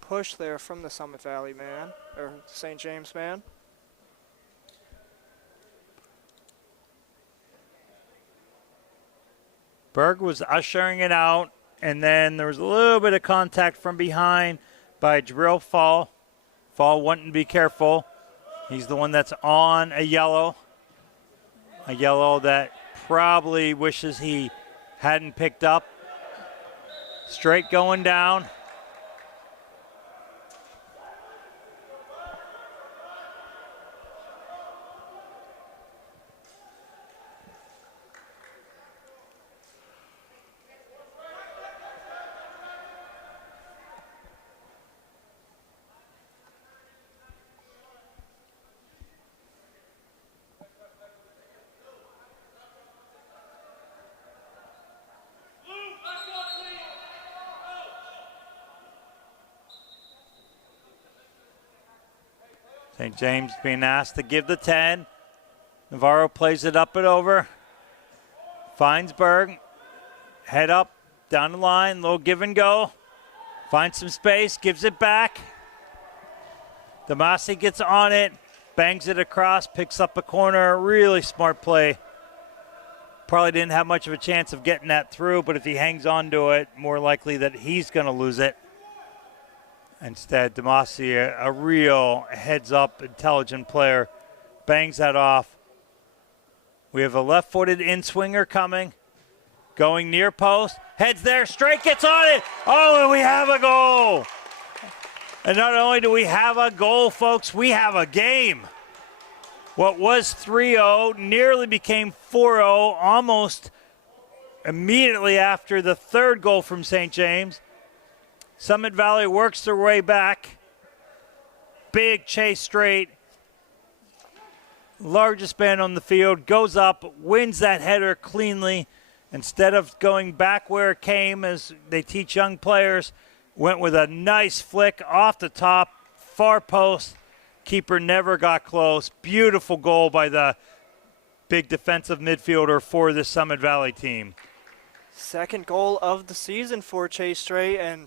push there from the Summit Valley man, or St. James man. Berg was ushering it out, and then there was a little bit of contact from behind by Drill Fall. Fall wanting to be careful. He's the one that's on a yellow that probably wishes he hadn't picked up. Straight going down. St. James being asked to give the 10. Navarro plays it up and over. Finds Berg. Head up, down the line, little give and go. Finds some space, gives it back. Damasi gets on it, bangs it across, picks up a corner. Really smart play. Probably didn't have much of a chance of getting that through, but if he hangs on to it, more likely that he's going to lose it. Instead, Damasi, a real heads-up, intelligent player, bangs that off. We have a left-footed in-swinger coming, going near post, heads there, straight gets on it. Oh, and we have a goal. And not only do we have a goal, folks, we have a game. What was 3-0 nearly became 4-0 almost immediately after the third goal from St. James. Summit Valley works their way back. Big chase straight. Largest man on the field goes up, wins that header cleanly. Instead of going back where it came, as they teach young players, went with a nice flick off the top, far post. Keeper never got close. Beautiful goal by the big defensive midfielder for the Summit Valley team. Second goal of the season for Chase Strait, and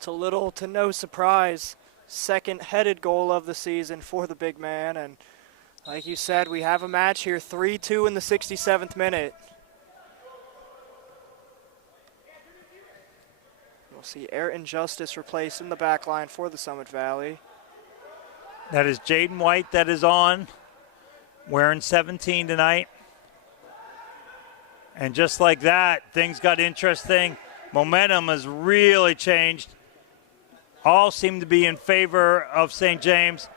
to little to no surprise, second headed goal of the season for the big man. And like you said, we have a match here, 3-2 in the 67th minute. We'll see Ayrton Justice replaced in the back line for the Summit Valley. That is Jaden White that is on, wearing 17 tonight. And just like that, things got interesting. Momentum has really changed. All seem to be in favor of St. James.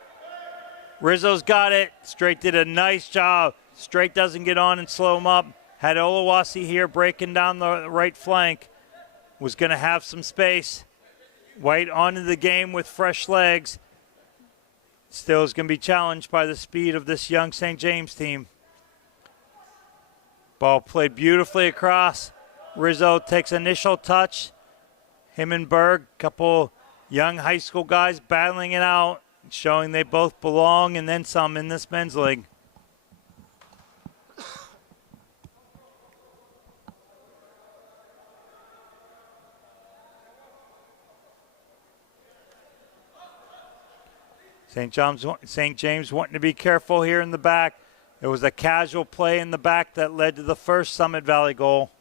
Rizzo's got it. Straight did a nice job. Straight doesn't get on and slow him up. Had Olawasi here breaking down the right flank. Was going to have some space. White onto the game with fresh legs. Still is going to be challenged by the speed of this young St. James team. Ball played beautifully across. Rizzo takes initial touch. Him and Berg, couple young high school guys battling it out, showing they both belong and then some in this men's league. St. James wanting to be careful here in the back. It was a casual play in the back that led to the first Summit Valley goal.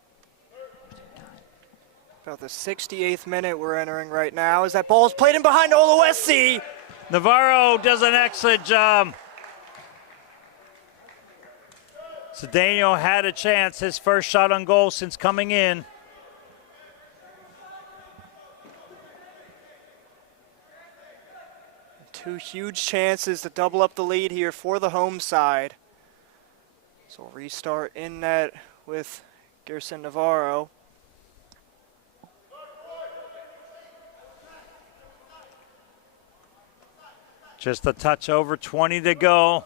About the 68th minute we're entering right now as that ball is played in behind Olawesi. Navarro does an excellent job. Cedeno had a chance, his first shot on goal since coming in. Two huge chances to double up the lead here for the home side. So we'll restart in net with Gerson Navarro. Just a touch over, 20 to go.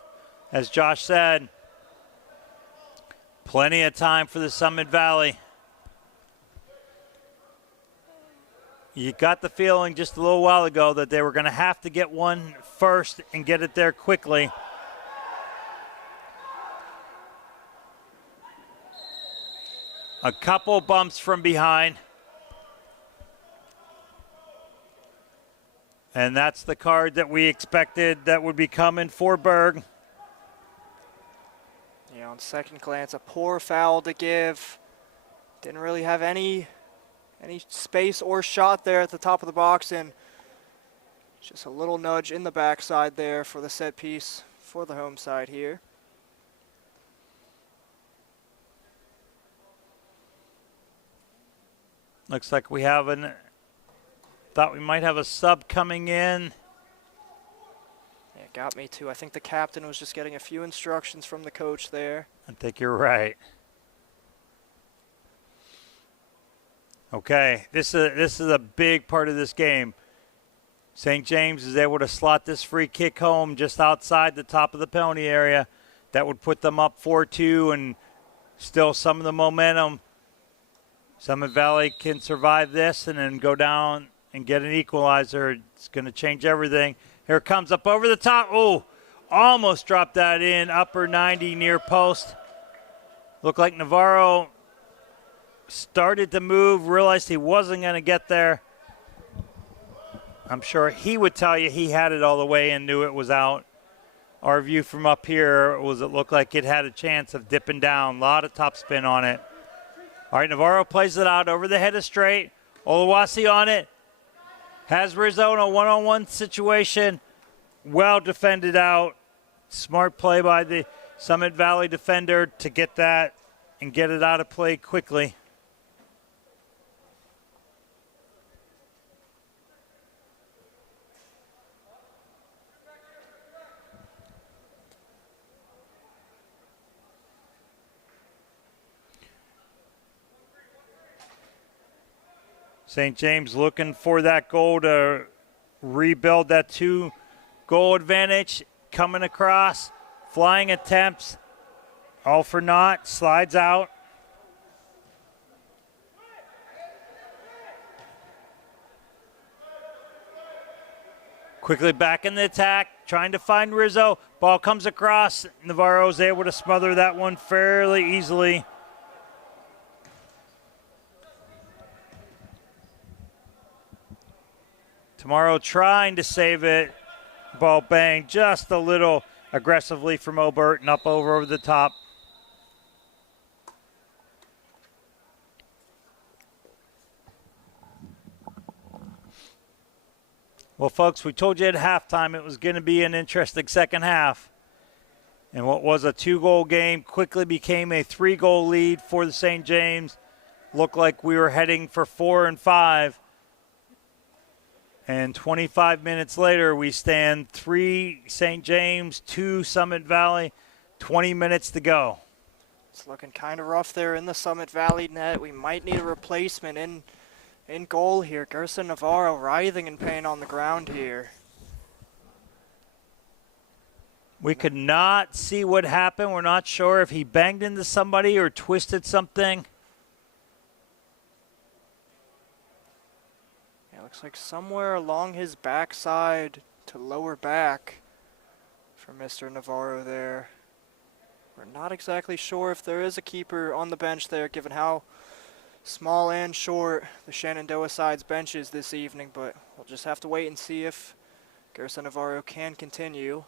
As Josh said, plenty of time for the Summit Valley. You got the feeling just a little while ago that they were going to have to get one first and get it there quickly. A couple bumps from behind. And that's the card that we expected that would be coming for Berg. Yeah, on second glance, a poor foul to give. Didn't really have any space or shot there at the top of the box, and just a little nudge in the backside there for the set piece for the home side here. Looks like we have thought we might have a sub coming in. Yeah, it got me too. I think the captain was just getting a few instructions from the coach there. I think you're right. Okay, this is a big part of this game. St. James is able to slot this free kick home just outside the top of the penalty area. That would put them up 4-2, and still some of the momentum. Summit Valley can survive this and then go down and get an equalizer. It's going to change everything. Here it comes up over the top. Oh, almost dropped that in. Upper 90 near post. Looked like Navarro started to move, realized he wasn't going to get there. I'm sure he would tell you he had it all the way and knew it was out. Our view from up here was it looked like it had a chance of dipping down. A lot of top spin on it. All right, Navarro plays it out over the head of straight. Oluwasi on it. Has Rizzo in a one-on-one situation. Well defended out. Smart play by the Summit Valley defender to get that and get it out of play quickly. St. James looking for that goal to rebuild that 2-goal advantage. Coming across, flying attempts, all for naught, slides out. Quickly back in the attack, trying to find Rizzo. Ball comes across. Navarro's able to smother that one fairly easily. Tomorrow trying to save it. Ball banged just a little aggressively from Obert and up over the top. Well, folks, we told you at halftime it was going to be an interesting second half. And what was a 2-goal game quickly became a 3-goal lead for the St. James. Looked like we were heading for 4 and 5. And 25 minutes later, we stand 3 St. James, 2 Summit Valley, 20 minutes to go. It's looking kind of rough there in the Summit Valley net. We might need a replacement in goal here. Gerson Navarro writhing in pain on the ground here. We could not see what happened. We're not sure if he banged into somebody or twisted something. Looks like somewhere along his backside to lower back for Mr. Navarro there. We're not exactly sure if there is a keeper on the bench there, given how small and short the Shenandoah side's bench is this evening, but we'll just have to wait and see if Gerson Navarro can continue.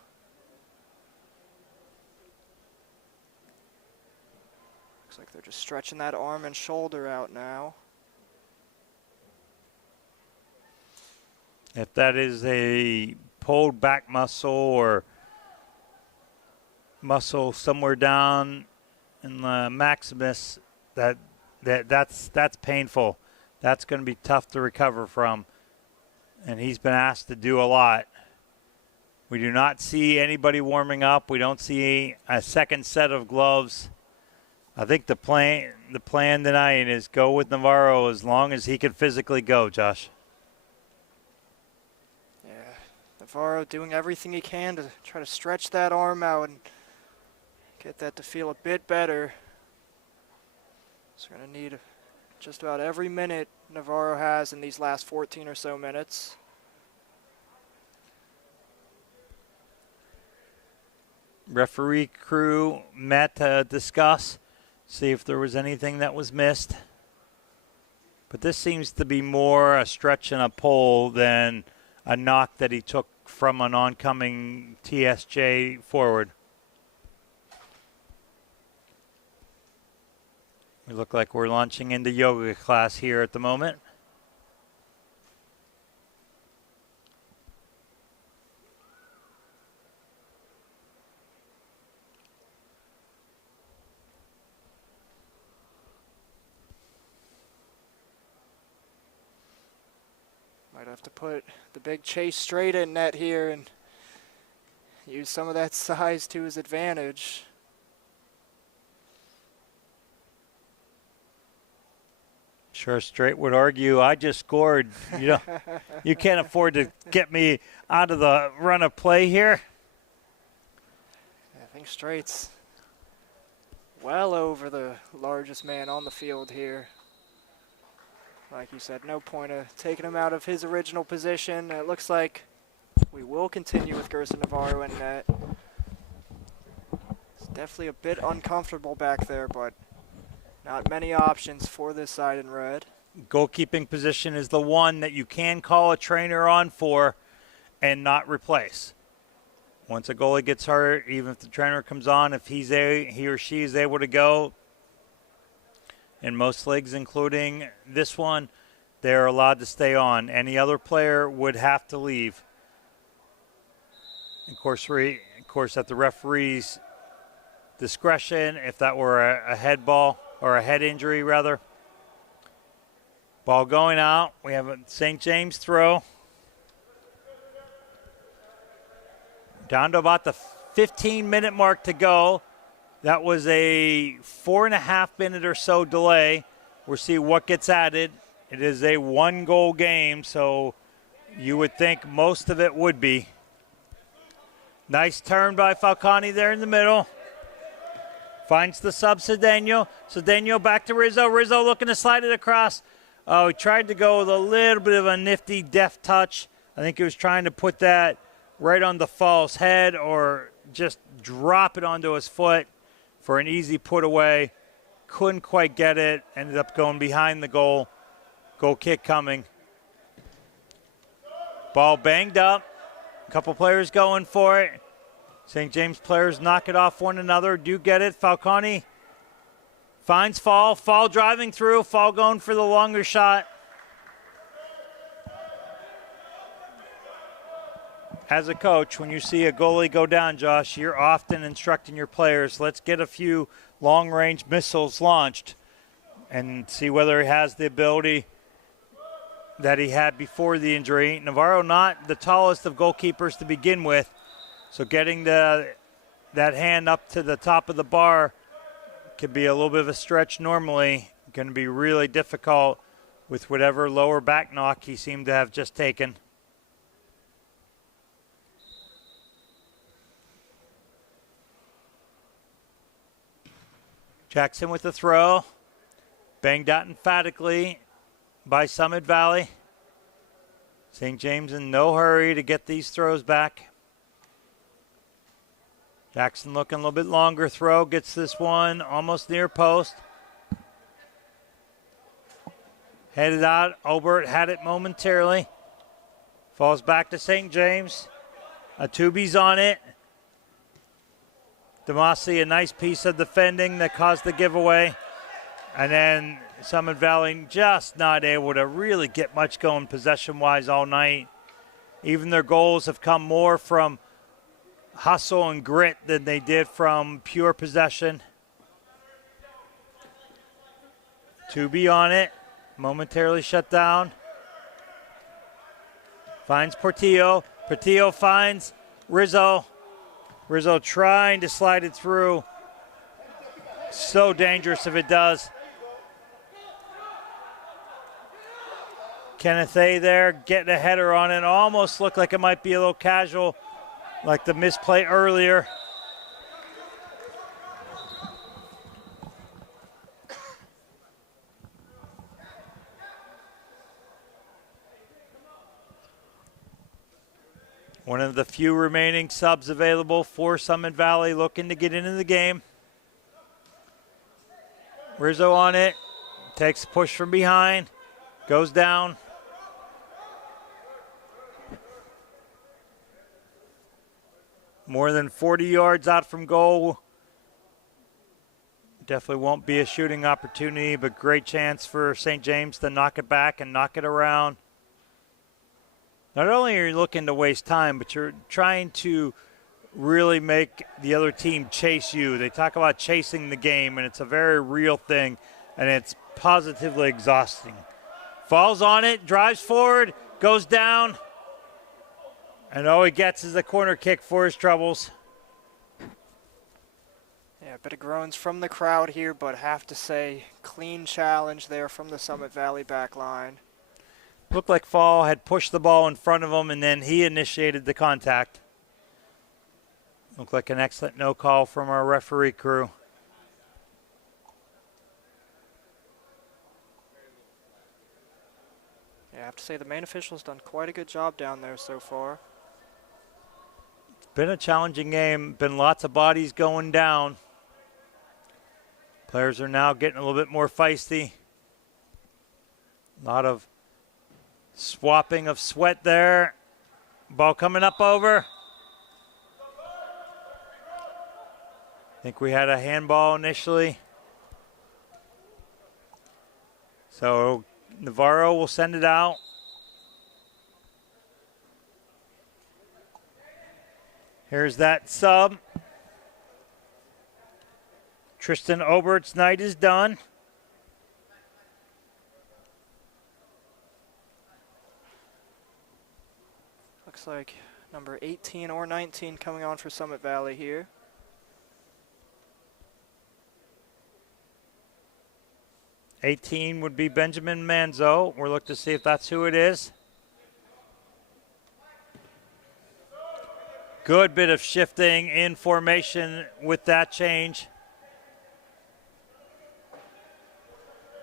Looks like they're just stretching that arm and shoulder out now. If that is a pulled back muscle or muscle somewhere down in the maximus, that's painful. That's going to be tough to recover from. And he's been asked to do a lot. We do not see anybody warming up. We don't see a second set of gloves. I think the plan tonight is go with Navarro as long as he can physically go, Josh. Navarro doing everything he can to try to stretch that arm out and get that to feel a bit better. So we're going to need just about every minute Navarro has in these last 14 or so minutes. Referee crew met to discuss, see if there was anything that was missed. But this seems to be more a stretch and a pull than a knock that he took from an oncoming TSJ forward. We look like we're launching into yoga class here at the moment. Might have to put the big Chase straight in net here and use some of that size to his advantage. Sure, Straight would argue, I just scored. You know, you can't afford to get me out of the run of play here. I think Straight's well over the largest man on the field here. Like you said, no point of taking him out of his original position. It looks like we will continue with Gerson Navarro in net. It's definitely a bit uncomfortable back there, but not many options for this side in red. Goalkeeping position is the one that you can call a trainer on for and not replace. Once a goalie gets hurt, even if the trainer comes on, if he or she is able to go, in most leagues, including this one, they're allowed to stay on. Any other player would have to leave. Of course, at the referee's discretion, if that were a head ball or a head injury, rather. Ball going out. We have a St. James throw. Down to about the 15-minute mark to go. That was a 4.5-minute or so delay. We'll see what gets added. It is a one-goal game, so you would think most of it would be. Nice turn by Falcone there in the middle. Finds the sub, Cedeno. Cedeno back to Rizzo. Rizzo looking to slide it across. Oh, he tried to go with a little bit of a nifty, deft touch. I think he was trying to put that right on the Fall's head or just drop it onto his foot for an easy put away. Couldn't quite get it. Ended up going behind the goal. Goal kick coming. Ball banged up. A couple players going for it. St. James players knock it off one another. Do get it. Falcone finds Fall. Fall driving through. Fall going for the longer shot. As a coach, when you see a goalie go down, Josh, you're often instructing your players, let's get a few long-range missiles launched and see whether he has the ability that he had before the injury. Navarro not the tallest of goalkeepers to begin with, so getting that hand up to the top of the bar could be a little bit of a stretch normally. Going to be really difficult with whatever lower back knock he seemed to have just taken. Jackson with the throw. Banged out emphatically by Summit Valley. St. James in no hurry to get these throws back. Jackson looking a little bit longer throw. Gets this one almost near post. Headed out. Obert had it momentarily. Falls back to St. James. Atubi's on it. Demasi, a nice piece of defending that caused the giveaway. And then Summit Valley just not able to really get much going possession-wise all night. Even their goals have come more from hustle and grit than they did from pure possession. Tubi on it, momentarily shut down. Finds Portillo. Portillo finds Rizzo. Rizzo trying to slide it through. So dangerous if it does. Kenneth A there getting a header on it. Almost looked like it might be a little casual, like the misplay earlier. One of the few remaining subs available for Summit Valley looking to get into the game. Rizzo on it. Takes a push from behind. Goes down. More than 40 yards out from goal. Definitely won't be a shooting opportunity, but great chance for St. James to knock it back and knock it around. Not only are you looking to waste time, but you're trying to really make the other team chase you. They talk about chasing the game, and it's a very real thing, and it's positively exhausting. Falls on it, drives forward, goes down. And all he gets is a corner kick for his troubles. Yeah, a bit of groans from the crowd here, but have to say, clean challenge there from the Summit Valley back line. Looked like Fall had pushed the ball in front of him, and then he initiated the contact. Looked like an excellent no call from our referee crew. Yeah, I have to say the main official's done quite a good job down there so far. It's been a challenging game, been lots of bodies going down. Players are now getting a little bit more feisty. A lot of swapping of sweat there. Ball coming up over. I think we had a handball initially. So Navarro will send it out. Here's that sub. Tristan Obert's night is done. Looks like number 18 or 19 coming on for Summit Valley here. '18 would be Benjamin Manzo. We're looking to see if that's who it is. Good bit of shifting in formation with that change.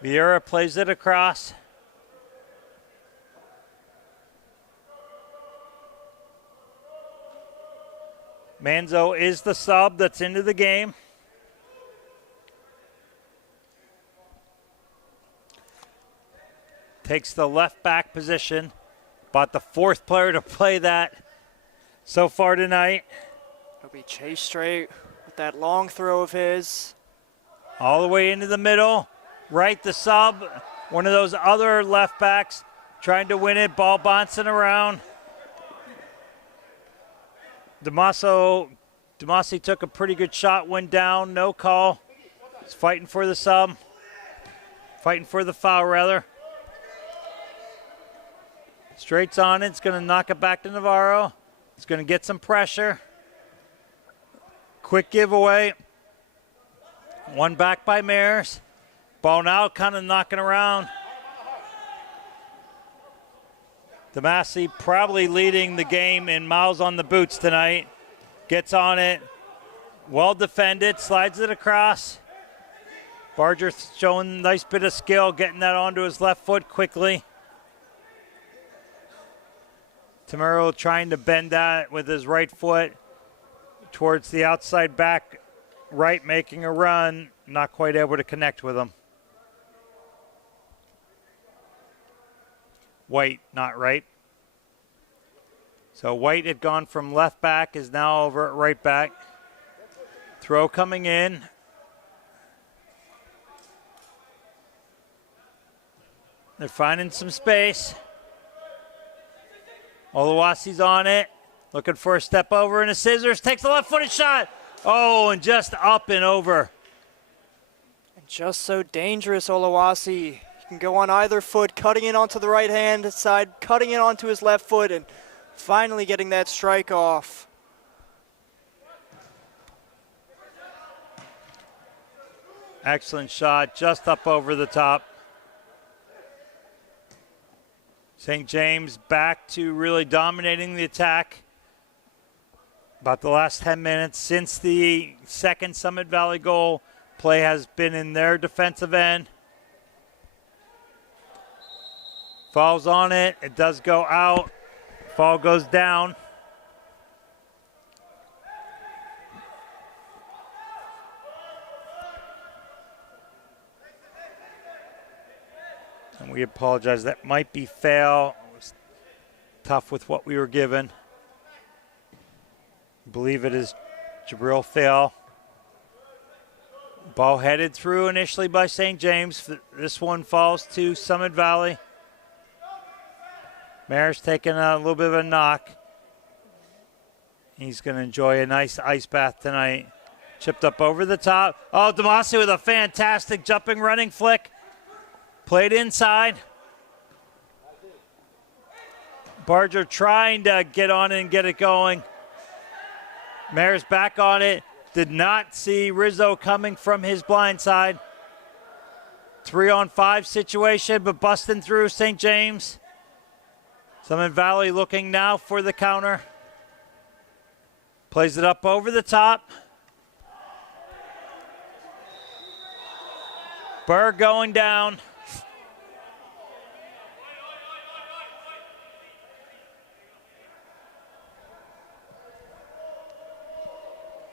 Vieira plays it across. Manzo is the sub that's into the game. Takes the left back position. About the fourth player to play that so far tonight. It'll be Chase Straight with that long throw of his. All the way into the middle. Right, the sub. One of those other left backs trying to win it. Ball bouncing around. Demasi took a pretty good shot, went down, no call. He's fighting for the sub. Fighting for the foul, rather. Straight's on it. It's going to knock it back to Navarro. It's going to get some pressure. Quick giveaway. One back by Mares. Ball now kind of knocking around. Demasi probably leading the game in miles on the boots tonight. Gets on it. Well defended. Slides it across. Barger showing a nice bit of skill, getting that onto his left foot quickly. Tamuro trying to bend that with his right foot towards the outside back right, making a run. Not quite able to connect with him. White, not right. So White had gone from left back, is now over at right back. Throw coming in. They're finding some space. Oluwasi's on it. Looking for a step over and a scissors. Takes the left-footed shot. Oh, and just up and over. And just so dangerous, Oluwasi. He can go on either foot, cutting in onto the right-hand side, cutting in onto his left foot, and finally getting that strike off. Excellent shot, just up over the top. St. James back to really dominating the attack. About the last 10 minutes since the second Summit Valley goal, play has been in their defensive end. Falls on it. It does go out. Fall goes down. And we apologize. That might be foul. It was tough with what we were given. I believe it is Jabril Fail. Ball headed through initially by St. James. This one falls to Summit Valley. Maris taking a little bit of a knock. He's going to enjoy a nice ice bath tonight. Chipped up over the top. Oh, Demasi with a fantastic jumping running flick. Played inside. Barger trying to get on it and get it going. Mares back on it. Did not see Rizzo coming from his blind side. 3-on-5 situation, but busting through St. James. Summit Valley looking now for the counter. Plays it up over the top. Berg going down.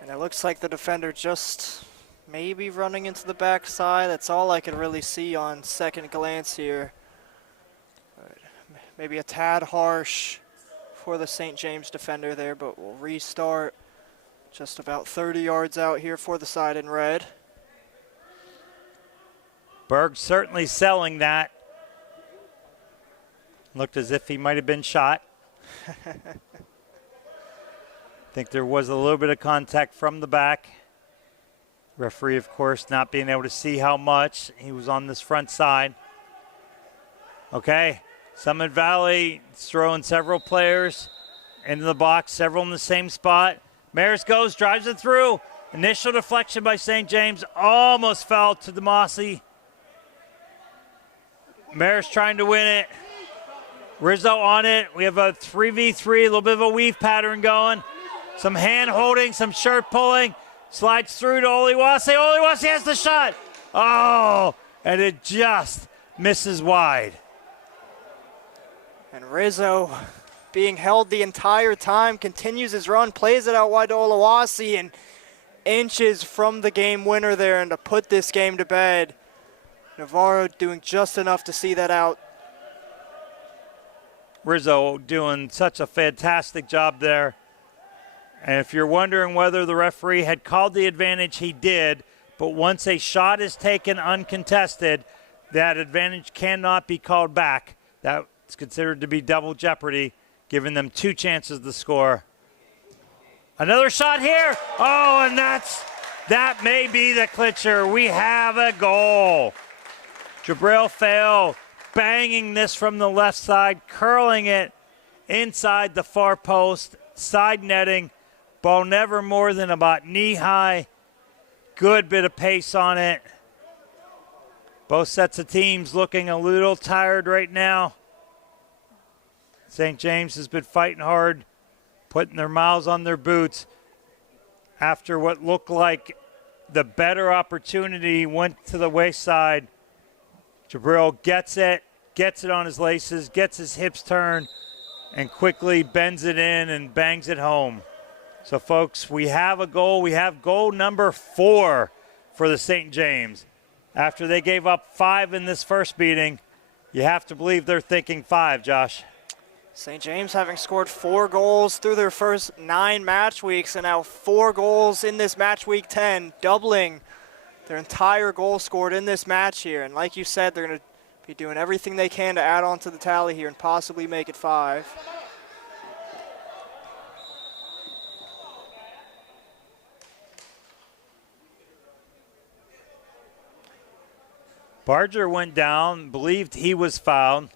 And it looks like the defender just maybe running into the backside. That's all I can really see on second glance here. But maybe a tad harsh for the St. James defender there, but we'll restart just about 30 yards out here for the side in red. Berg certainly selling that. Looked as if he might have been shot. I think there was a little bit of contact from the back. Referee, of course, not being able to see how much. He was on this front side. Okay, Summit Valley throwing several players into the box, several in the same spot. Maris goes, drives it through. Initial deflection by St. James, almost fell to DeMasi. Maris trying to win it. Rizzo on it. We have a 3v3, a little bit of a weave pattern going. Some hand holding, some shirt pulling. Slides through to Oliwase. Oliwase has the shot. Oh, and it just misses wide. And Rizzo, being held the entire time, continues his run, plays it out wide to Oliwase, and inches from the game winner there, and to put this game to bed. Navarro doing just enough to see that out. Rizzo doing such a fantastic job there. And if you're wondering whether the referee had called the advantage, he did. But once a shot is taken uncontested, that advantage cannot be called back. That's considered to be double jeopardy, giving them two chances to score. Another shot here. Oh, and that may be the clincher. We have a goal. Jabril Fail banging this from the left side, curling it inside the far post, side netting. Ball never more than about knee high. Good bit of pace on it. Both sets of teams looking a little tired right now. St. James has been fighting hard, putting their mouths on their boots after what looked like the better opportunity went to the wayside. Jabril gets it on his laces, gets his hips turned, and quickly bends it in and bangs it home. So, folks, we have a goal. We have goal number 4 for the St. James. After they gave up 5 in this first beating, you have to believe they're thinking 5, Josh. St. James having scored 4 goals through their first 9 match weeks, and now 4 goals in this match week 10, doubling their entire goal scored in this match here. And like you said, they're going to be doing everything they can to add on to the tally here and possibly make it 5. Barger went down, believed he was fouled.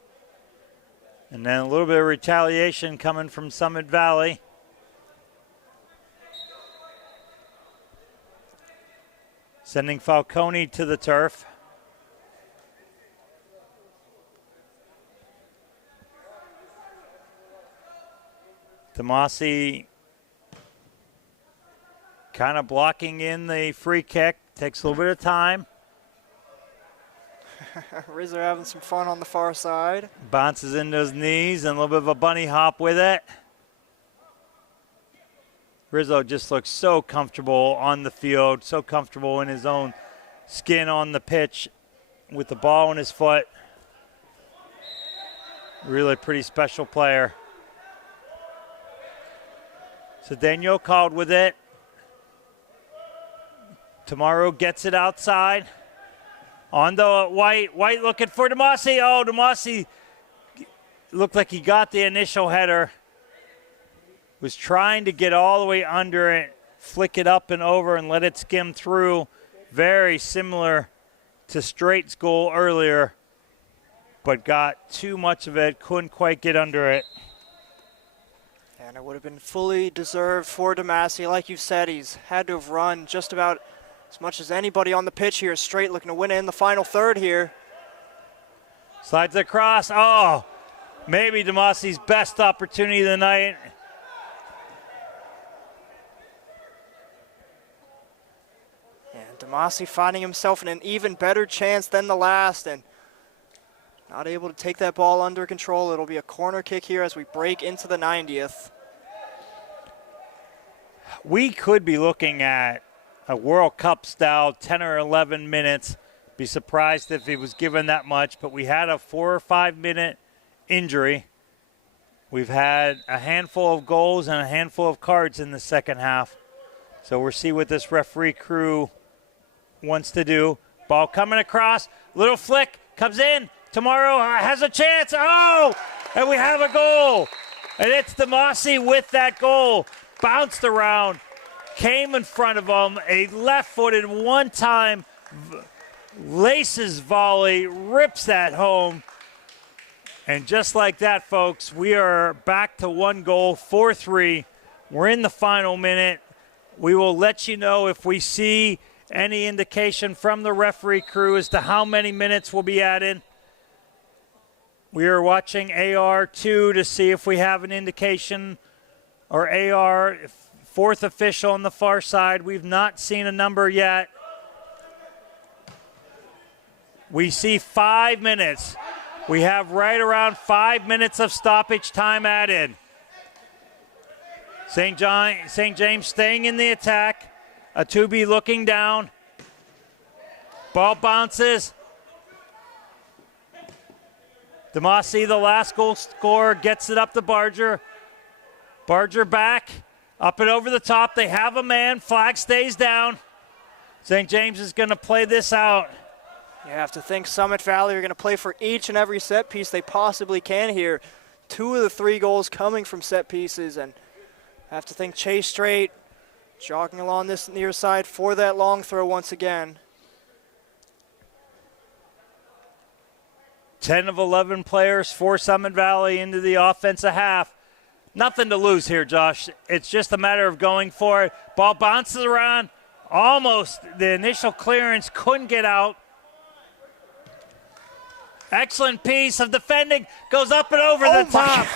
And then a little bit of retaliation coming from Summit Valley. Sending Falcone to the turf. Tomasi kind of blocking in the free kick. Takes a little bit of time. Rizzo having some fun on the far side. Bounces into his knees and a little bit of a bunny hop with it. Rizzo just looks so comfortable on the field, so comfortable in his own skin on the pitch with the ball in his foot. Really pretty special player. So Daniel called with it. Tomorrow gets it outside. On the White. White looking for DeMasi. Oh, DeMasi looked like he got the initial header. Was trying to get all the way under it, flick it up and over and let it skim through. Very similar to Straight's goal earlier, but got too much of it, couldn't quite get under it. And it would have been fully deserved for Damasi. Like you said, he's had to have run just about as much as anybody on the pitch here straight, looking to win it in the final third here. Slides across. Oh, maybe Damasi's best opportunity of the night. And Damasi finding himself in an even better chance than the last, and not able to take that ball under control. It'll be a corner kick here as we break into the 90th. We could be looking at a World Cup style 10 or 11 minutes. Be surprised if he was given that much, but we had a 4 or 5 minute injury. We've had a handful of goals and a handful of cards in the second half. So we'll see what this referee crew wants to do. Ball coming across, little flick, comes in. Tomorrow has a chance. Oh, and we have a goal. And it's Damasi with that goal. Bounced around, came in front of him. A left-footed one-time laces volley, rips that home. And just like that, folks, we are back to 1 goal, 4-3. We're in the final minute. We will let you know if we see any indication from the referee crew as to how many minutes will be added. We are watching AR2 to see if we have an indication, or AR, fourth official on the far side. We've not seen a number yet. We see 5 minutes. We have right around 5 minutes of stoppage time added. St. James staying in the attack. Atubi looking down. Ball bounces. Damasi, the last goal scorer, gets it up to Barger. Barger back, up and over the top. They have a man. Flag stays down. St. James is going to play this out. You have to think Summit Valley are going to play for each and every set piece they possibly can here. 2 of the 3 goals coming from set pieces, and have to think Chase Strait jogging along this near side for that long throw once again. 10 of 11 players for Summit Valley into the offensive half. Nothing to lose here, Josh. It's just a matter of going for it. Ball bounces around. Almost the initial clearance, couldn't get out. Excellent piece of defending. Goes up and over the top.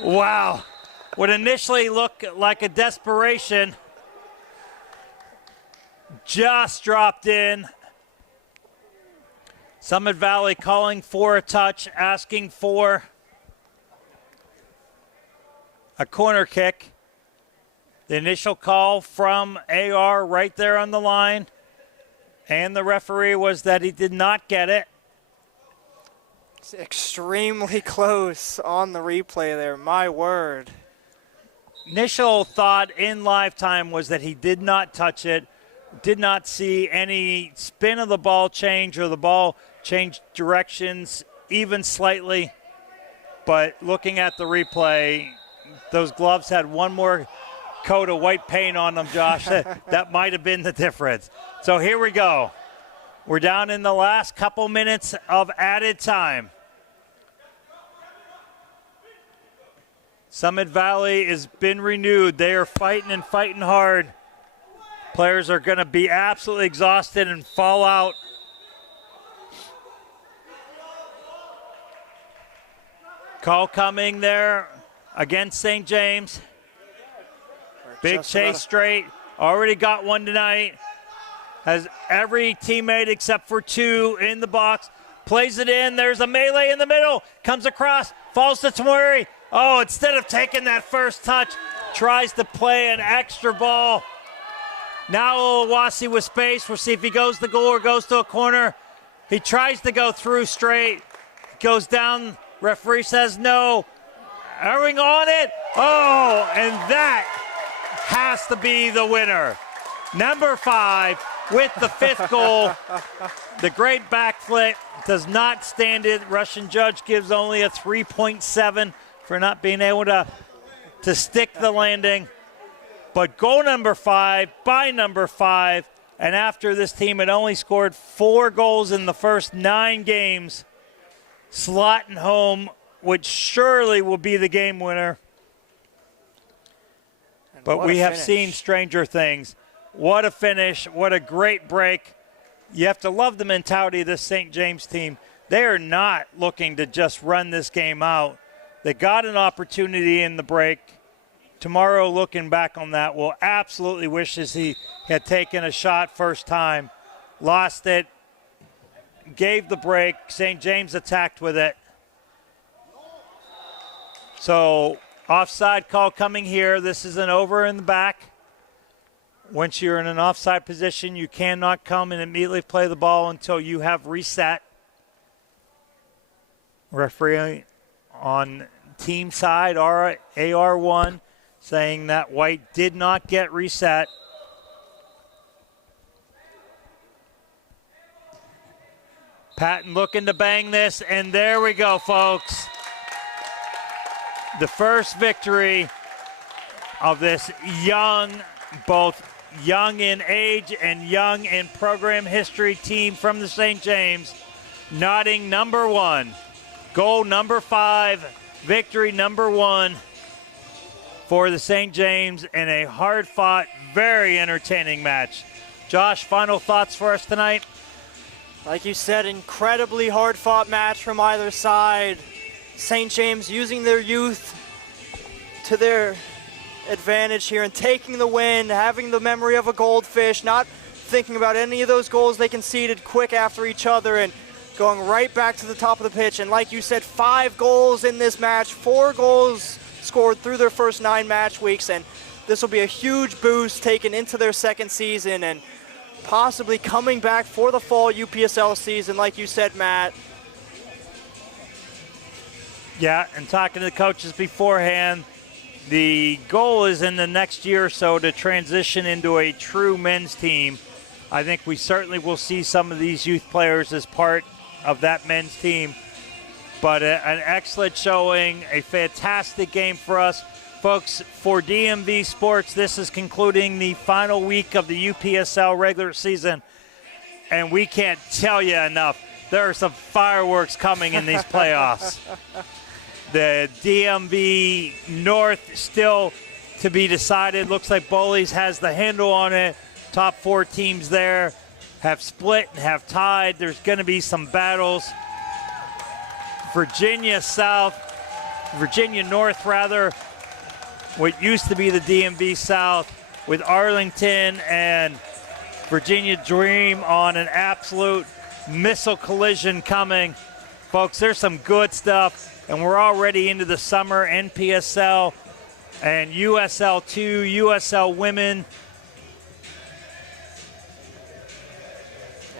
Wow. What initially looked like a desperation just dropped in. Summit Valley calling for a touch, asking for a corner kick. The initial call from AR right there on the line. And the referee was that he did not get it. It's extremely close on the replay there, my word. Initial thought in live time was that he did not touch it. Did not see any spin of the ball change or the ball change directions even slightly. But looking at the replay, those gloves had one more coat of white paint on them, Josh. That might have been the difference. So here we go. We're down in the last couple minutes of added time. Summit Valley has been renewed. They are fighting and fighting hard. Players are going to be absolutely exhausted and fall out. Call coming there against St. James. Big Chase Strait. Already got one tonight. Has every teammate except for 2 in the box. Plays it in. There's a melee in the middle. Comes across. Falls to Tamuri. Oh, instead of taking that first touch, tries to play an extra ball. Now Owawasi with space. We'll see if he goes to goal or goes to a corner. He tries to go through straight. Goes down. Referee says no. Erring on it. Oh, and that has to be the winner. Number 5 with the 5th goal. The great backflip does not stand it. Russian judge gives only a 3.7 for not being able to stick the landing. But goal number 5 by number 5. And after this team had only scored 4 goals in the first 9 games, slotting home, which surely will be the game winner. But What we a have finish. seen stranger things. What a finish. What a great break. You have to love the mentality of this St. James team. They are not looking to just run this game out. They got an opportunity in the break. Tomorrow, looking back on that, will absolutely wishes he had taken a shot first time. Lost it. Gave the break. St. James attacked with it. So, offside call coming here. This is an over in the back. Once you're in an offside position, you cannot come and immediately play the ball until you have reset. Referee on team side, AR1, saying that White did not get reset. Patton looking to bang this, and there we go, folks. The first victory of this young, both young in age and young in program history team from the St. James. Nodding number 1, goal number 5, victory number 1 for the St. James in a hard-fought, very entertaining match. Josh, final thoughts for us tonight? Like you said, incredibly hard-fought match from either side. St. James using their youth to their advantage here and taking the win, having the memory of a goldfish, not thinking about any of those goals they conceded quick after each other and going right back to the top of the pitch. And like you said, 5 goals in this match, 4 goals scored through their first 9 match weeks, and this will be a huge boost taken into their second season and possibly coming back for the fall UPSL season, like you said, Matt. Yeah, and talking to the coaches beforehand, the goal is in the next year or so to transition into a true men's team. I think we certainly will see some of these youth players as part of that men's team. But an excellent showing, a fantastic game for us. Folks, for DMV Sports, this is concluding the final week of the UPSL regular season. And we can't tell you enough, there are some fireworks coming in these playoffs. The DMV North still to be decided. Looks like Boley's has the handle on it. Top 4 teams there have split and have tied. There's going to be some battles. Virginia North, what used to be the DMV South, with Arlington and Virginia Dream on an absolute missile collision coming. Folks, there's some good stuff. And we're already into the summer NPSL and USL2, USL Women,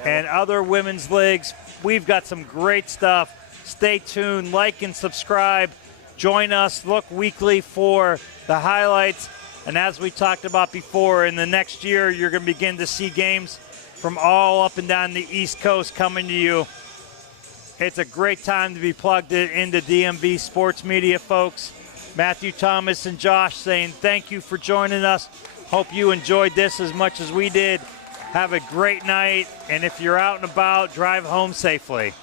and other women's leagues. We've got some great stuff. Stay tuned, like and subscribe. Join us, look weekly for the highlights. And as we talked about before, in the next year, you're going to begin to see games from all up and down the East Coast coming to you. It's a great time to be plugged into DMV Sports Media, folks. Matthew Thomas and Josh saying thank you for joining us. Hope you enjoyed this as much as we did. Have a great night, and if you're out and about, drive home safely.